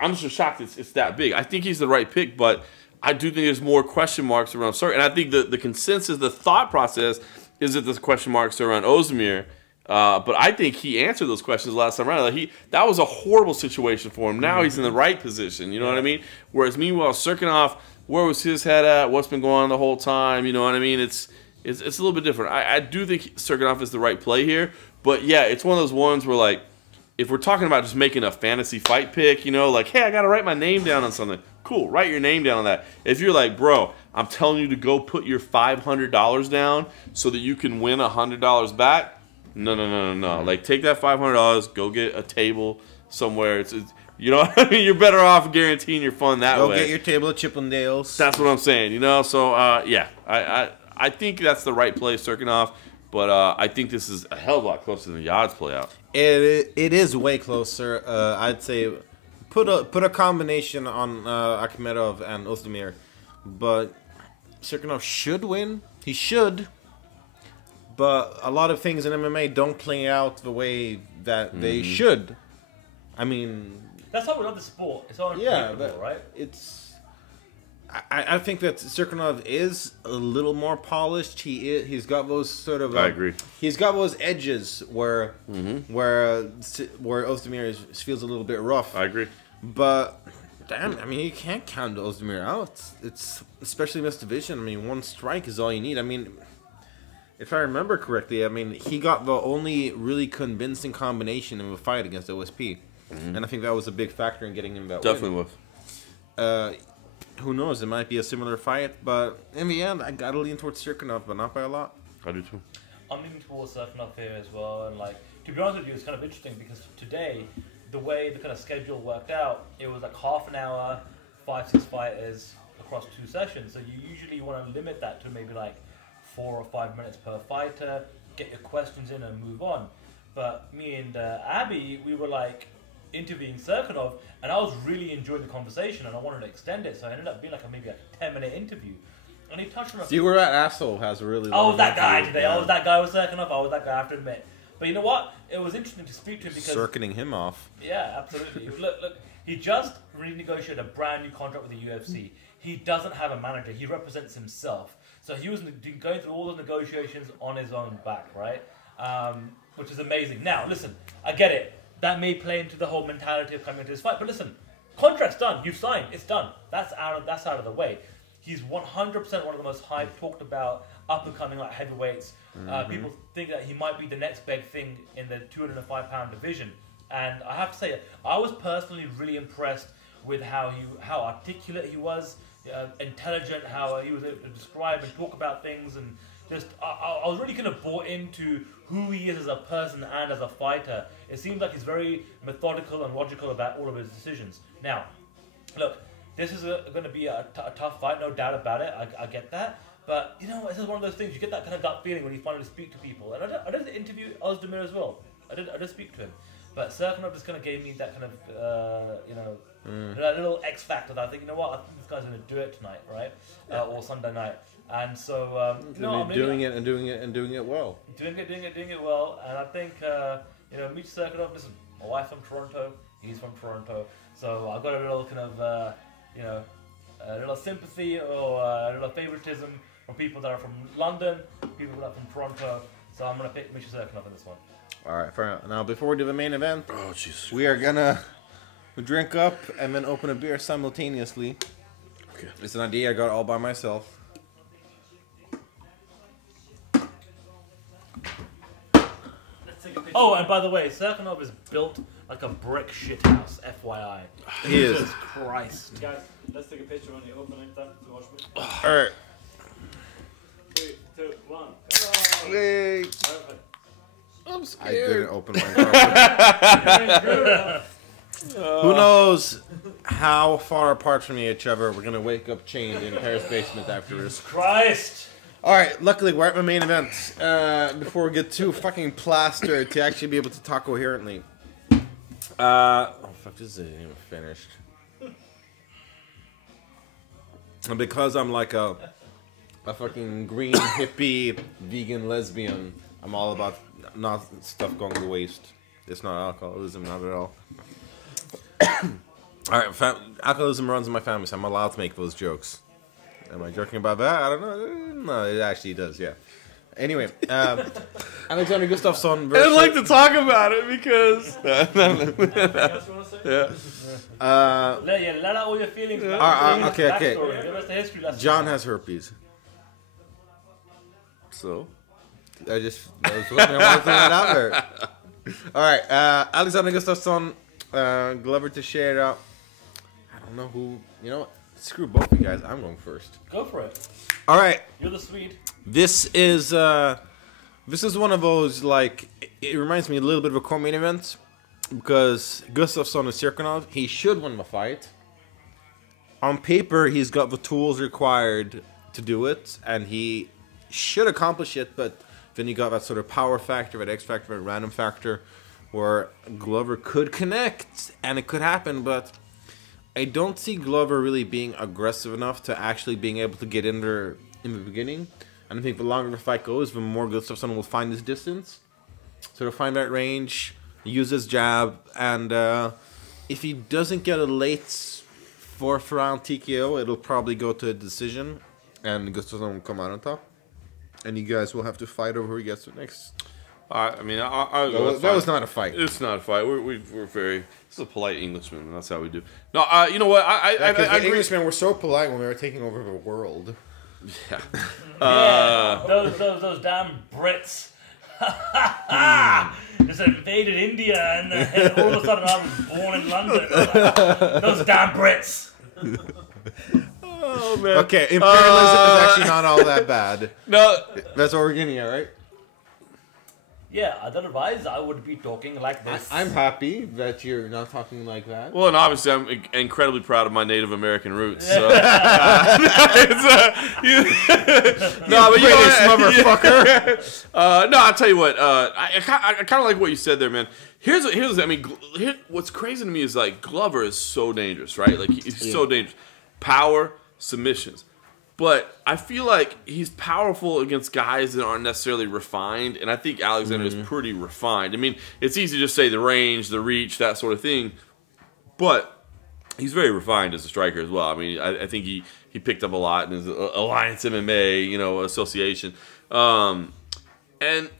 I'm just shocked it's that big. I think he's the right pick, but I do think there's more question marks around Serkinov. And I think the consensus, the thought process. Is that there's question marks around Ozdemir? But I think he answered those questions last time around. Like that was a horrible situation for him. Now he's in the right position. You know what I mean? Whereas meanwhile, Serkinov, where was his head at? What's been going on the whole time? You know what I mean? It's a little bit different. I do think Serkinov is the right play here. But yeah, it's one of those ones where like, if we're talking about just making a fantasy fight pick, you know, like, hey, I got to write my name down on something. Cool, write your name down on that. If you're like, bro, I'm telling you to go put your $500 down so that you can win $100 back. No. Like, take that $500, go get a table somewhere. It's you know what I mean? You're better off guaranteeing your fun that way. Go get your table at Chippendales. That's what I'm saying, you know? So, yeah, I think that's the right play, Serkinov. But I think this is a hell of a lot closer than the odds play out. It is way closer. I'd say put a combination on Akhmedov and Ozdemir, but Serkinov should win. He should, but a lot of things in MMA don't play out the way that they should. I mean, that's how we love the sport. It's all unpredictable, right? I think that Serkinov is a little more polished. He's got those sort of. I agree. He's got those edges where Ozdemir feels a little bit rough. I agree. But damn, I mean, you can't count Ozdemir out. It's especially in this division. I mean, one strike is all you need. I mean, if I remember correctly, I mean, he got the only really convincing combination in the fight against OSP, and I think that was a big factor in getting him that win. Definitely was. Who knows? It might be a similar fight, but in the end, I gotta lean towards Serkinov, but not by a lot. I do too. I'm leaning towards Serkinov here as well, and like, to be honest with you, it's kind of interesting because today, the way the kind of schedule worked out, it was like half an hour, 5-6 fighters across 2 sessions. So you usually want to limit that to maybe like 4 or 5 minutes per fighter, get your questions in and move on. But me and Abby, we were like interviewing Serkinov, and I was really enjoying the conversation, and I wanted to extend it, so I ended up being like maybe a 10-minute interview. And he touched on you were at Asshole has a really. I was that guy today. Yeah. I was that guy with Serkinov. I was that guy. I have to admit. But you know what? It was interesting to speak to him because circling him off. Yeah, absolutely. look. He just renegotiated a brand new contract with the UFC. He doesn't have a manager. He represents himself. So he was going through all those negotiations on his own back, right? Which is amazing. Now, listen. I get it. That may play into the whole mentality of coming into this fight. But listen, contract's done. You've signed. It's done. That's out of the way. He's 100% one of the most hyped, talked about, up-and-coming like heavyweights. People think that he might be the next big thing in the 205-pound division. And I have to say, I was personally really impressed with how articulate he was, intelligent, how he was able to describe and talk about things, and just I was really kind of bought into who he is as a person and as a fighter. It seems like he's very methodical and logical about all of his decisions. Now, look, this is going to be a tough fight, no doubt about it. I get that. But, you know, this is one of those things, you get that kind of gut feeling when you finally speak to people. And I did interview Ozdemir as well. I did speak to him. But Serkinov just kind of gave me that kind of, you know, that little X factor that I think, you know what, I think this guy's going to do it tonight, right? Or Sunday night. And so, you know, doing it well. Doing it well. And I think, you know, Mitch Serkinov, listen, my wife's from Toronto, he's from Toronto. So I've got a little kind of, you know, a little sympathy or a little favoritism from people that are from London, people that are from Toronto. So I'm going to pick Mitch Serkinov in this one. All right, fair enough. Now, before we do the main event, Oh, Jesus. we are gonna drink up and then open a beer simultaneously. Okay. It's an idea I got all by myself. Oh, and by the way, Serkinov is built like a brick shithouse, FYI. He is. Jesus Christ. Guys, let's take a picture when you open it up to watch me. All right. 3, 2, 1. Yay. Perfect. I'm I scared. didn't open my Who knows how far apart from each other we're gonna wake up chained in Paris basement after this. Christ. All right, luckily we're at my main event. Before we get too fucking plastered to actually be able to talk coherently. Oh fuck, this isn't even finished. And because I'm like a fucking green hippie vegan lesbian, I'm all about not stuff going to waste. It's not alcoholism, not at all. All right, alcoholism runs in my family, so I'm allowed to make those jokes. Am I joking about that? I don't know. No, it actually does, yeah. Anyway, Alexander Gustafsson versus... I'd like to talk about it because... Anything else you want to say? yeah. Let out all your feelings. okay. Give us the history lesson. John has herpes. So? I want to throw that out there. All right, Alexander Gustafsson, Glover Teixeira. I don't know who. You know what? Screw both of you guys. I'm going first. Go for it. All right. You're the Swede. This is one of those, like, it reminds me a little bit of a co-main event because Gustafsson and Serkinov, he should win the fight. On paper, he's got the tools required to do it, and he should accomplish it, but then you got that sort of power factor, that X factor, that random factor, where Glover could connect, and it could happen, but I don't see Glover really being aggressive enough to actually being able to get in there in the beginning. And I think the longer the fight goes, the more Gustafsson will find his distance. So to find that range, use his jab, and if he doesn't get a late 4th round TKO, it'll probably go to a decision, and Gustafsson will come out on top. And you guys will have to fight over who gets it next. I mean, That was not a fight. It's not a fight. We're very... This is a polite Englishman, and that's how we do. No, you know what? I agree. Englishmen were so polite when we were taking over the world. Yeah. Those damn Brits. Just invaded India, and all of a sudden I was born in London. Those damn Brits. Oh, man. Okay, imperialism is actually not all that bad. No. That's what we're getting at, right? Yeah, otherwise I would be talking like this. I'm happy that you're not talking like that. Well, and obviously I'm incredibly proud of my Native American roots. So. No, but you British motherfucker. No, I'll tell you what. I kind of like what you said there, man. Here's I mean, what's crazy to me is like Glover is so dangerous, right? Like he's so dangerous. Power, submissions. But I feel like he's powerful against guys that aren't necessarily refined, and I think Alexander is pretty refined. I mean, it's easy to just say the range, the reach, that sort of thing, but he's very refined as a striker as well. I mean, I think he picked up a lot in his Alliance MMA, association. And,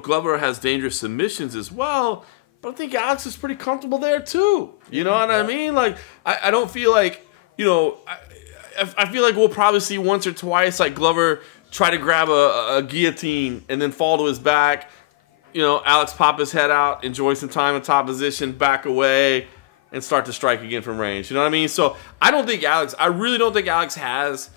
Glover has dangerous submissions as well, but I think Alex is pretty comfortable there too. You know what I mean? Like, I don't feel like, I feel like we'll probably see once or twice like Glover try to grab a guillotine and then fall to his back. Alex pop his head out, enjoy some time in top position, back away, and start to strike again from range. You know what I mean? So I really don't think Alex has,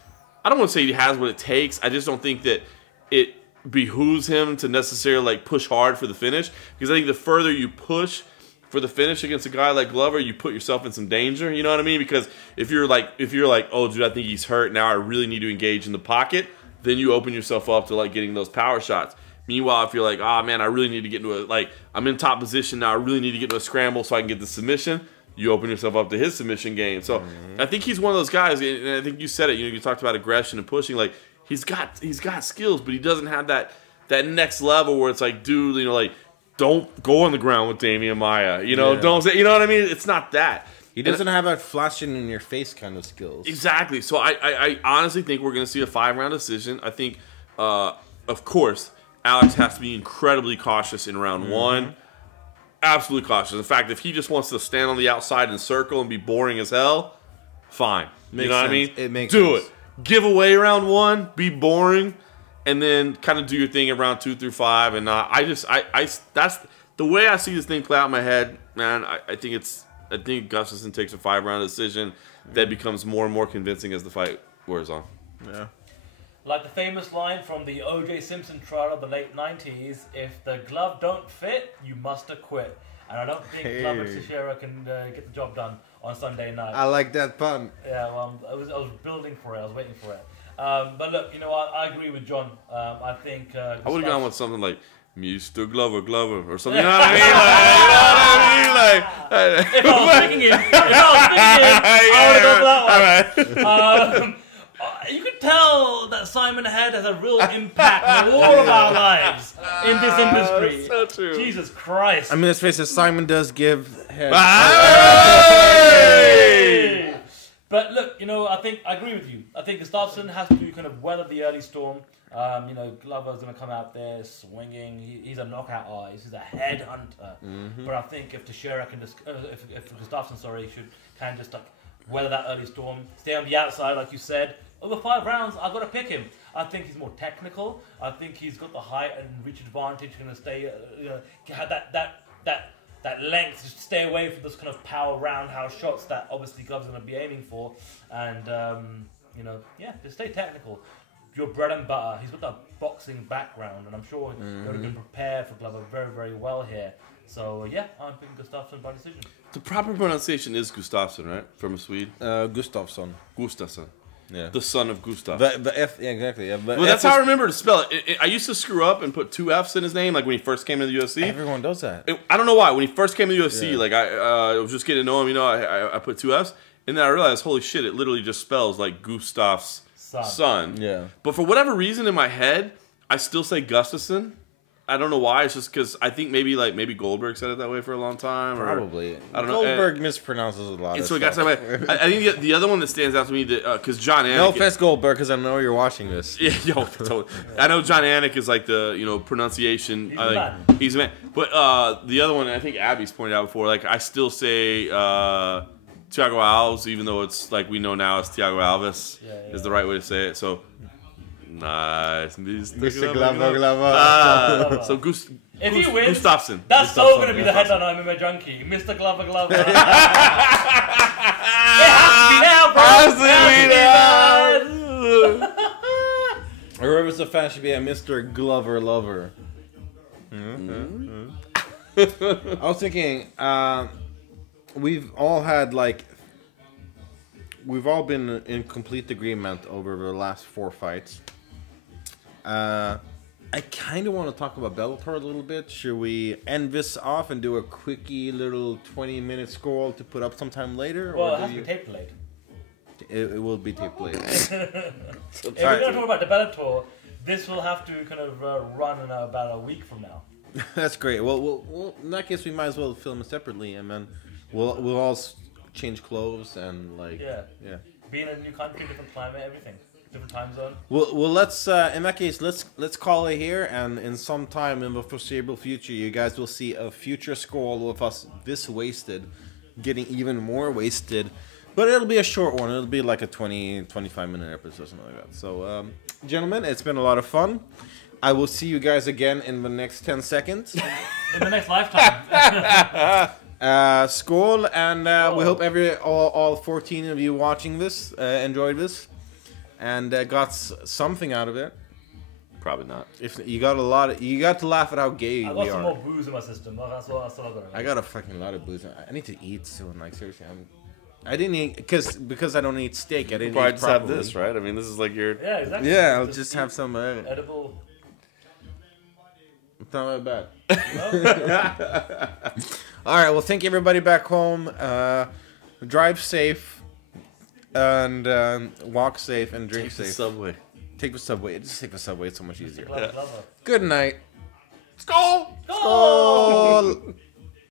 I don't want to say he has what it takes. I just don't think that it behooves him to necessarily like push hard for the finish, because I think the further you push for the finish against a guy like Glover, you put yourself in some danger. You know what I mean? Because if you're like, oh, dude, I think he's hurt. Now I really need to engage in the pocket. Then you open yourself up to like getting those power shots. Meanwhile, if you're like, oh man, I really need to get into I'm in top position now. I really need to get into a scramble so I can get the submission. You open yourself up to his submission game. So I think he's one of those guys, and I think you said it. You know, you talked about aggression and pushing. Like he's got skills, but he doesn't have that next level where it's like, dude, you know, like don't go on the ground with Damian Maia. You know, don't say, you know what I mean? It's not that. He doesn't have that flashing in your face kind of skills. Exactly. So I honestly think we're going to see a 5-round decision. I think, of course, Alex has to be incredibly cautious in round 1. Absolutely cautious. In fact, if he just wants to stand on the outside and circle and be boring as hell, fine. You know what I mean? It makes Do sense. it. Give away round 1, be boring, and then kind of do your thing in round 2 through 5. And that's the way I see this thing play out in my head, man. I think Gustafsson takes a 5-round decision that becomes more and more convincing as the fight wears on. Yeah. Like the famous line from the O.J. Simpson trial of the late 90s, if the glove don't fit, you must acquit. And I don't think Glover Teixeira can get the job done on Sunday night. I like that pun. Yeah, well, I was building for it. I was waiting for it. But look, you know, I agree with John. I think... I would have gone with something like, Mr. Glover, or something. You know what I mean? If I was thinking it, I would have gone for that one. You could tell that Simon Head has a real impact on all of our lives in this industry. So true. Jesus Christ. I mean, let's face it, Simon does give head. Hey! But look, you know, I agree with you. I think Gustafsson has to kind of weather the early storm. You know, Glover's going to come out there swinging. He's a knockout artist. He's a headhunter. But I think if Teixeira can just, if Gustafsson, can just like weather that early storm, stay on the outside, like you said. Over 5 rounds, I've got to pick him. I think he's more technical. I think he's got the height and reach advantage. Going to stay, have that length to stay away from this kind of power roundhouse shots that obviously Glover's going to be aiming for. And you know, yeah, just stay technical. Your bread and butter. He's got that boxing background, and I'm sure he would have been prepared for Glover very, very well here. So yeah, I'm picking Gustafsson by decision. The proper pronunciation is Gustafsson, right? From a Swede? Gustafsson. Gustafsson. Yeah. The son of Gustav. The F, yeah, exactly. Yeah, but well, that's how I remember to spell it. I used to screw up and put 2 F's in his name, like when he first came to the UFC. Everyone does that. I don't know why. When he first came to the UFC, like I was just getting to know him, you know, I put 2 F's, and then I realized, holy shit, it literally just spells like Gustav's son. Yeah. But for whatever reason in my head, I still say Gustafsson. I don't know why. It's just because I think maybe Goldberg said it that way for a long time. Probably. I don't know. Goldberg mispronounces a lot of stuff. I think the other one that stands out to me, because John Anik... No offense, Goldberg, because I know you're watching this. Yeah, totally. I know John Anik is like the, you know, pronunciation. He's a man. But the other one, I think Abby's pointed out before, like I still say Thiago Alves, even though it's like we know now it's Thiago Alves is the right way to say it. So... Nice, Mr. Glover. So If he wins, Gustafsson. That's so going to be the headline on MMA Junkie. Mr. Glover. It has to be now, bro. Whoever's the fan should be a Mr. Glover lover. I was thinking, we've all been in complete agreement over the last 4 fights. I kind of want to talk about Bellator a little bit. Should we end this off and do a quickie little 20-minute SKÅL to put up sometime later? Well, or it has to be tape delayed. It will be tape delayed. If we're going to talk about the Bellator, this will have to kind of run in about a week from now. That's great. Well, in that case, we might as well film it separately, and then we'll all change clothes and yeah. Being in a new country, different climate, everything. Different time zone. Well, let's in that case, let's call it here, and in some time in the foreseeable future, you guys will see a future SKÅL with us this wasted, getting even more wasted, but it'll be a short one. It'll be like a 20-25 minute episode, something like that. So, gentlemen, it's been a lot of fun. I will see you guys again in the next 10 seconds. In the next lifetime. SKÅL, and we hope all 14 of you watching this enjoyed this and got something out of it. Probably not. If you got a lot, you got to laugh at how gay I we got some are. more booze in my system. That's what I got. I got a fucking lot of booze. I need to eat soon. Like seriously, I didn't eat because I don't eat steak. I didn't Probably eat just have properly. this, right? I mean, this is like your. Yeah, exactly. Yeah, I'll just have some. Edible. It's not that bad. All right. Well, thank you everybody back home. Drive safe and walk safe and drink Take the safe. subway. Take the subway. Just take the subway. It's so much easier. Clever. Good night. SKÅL! Skål!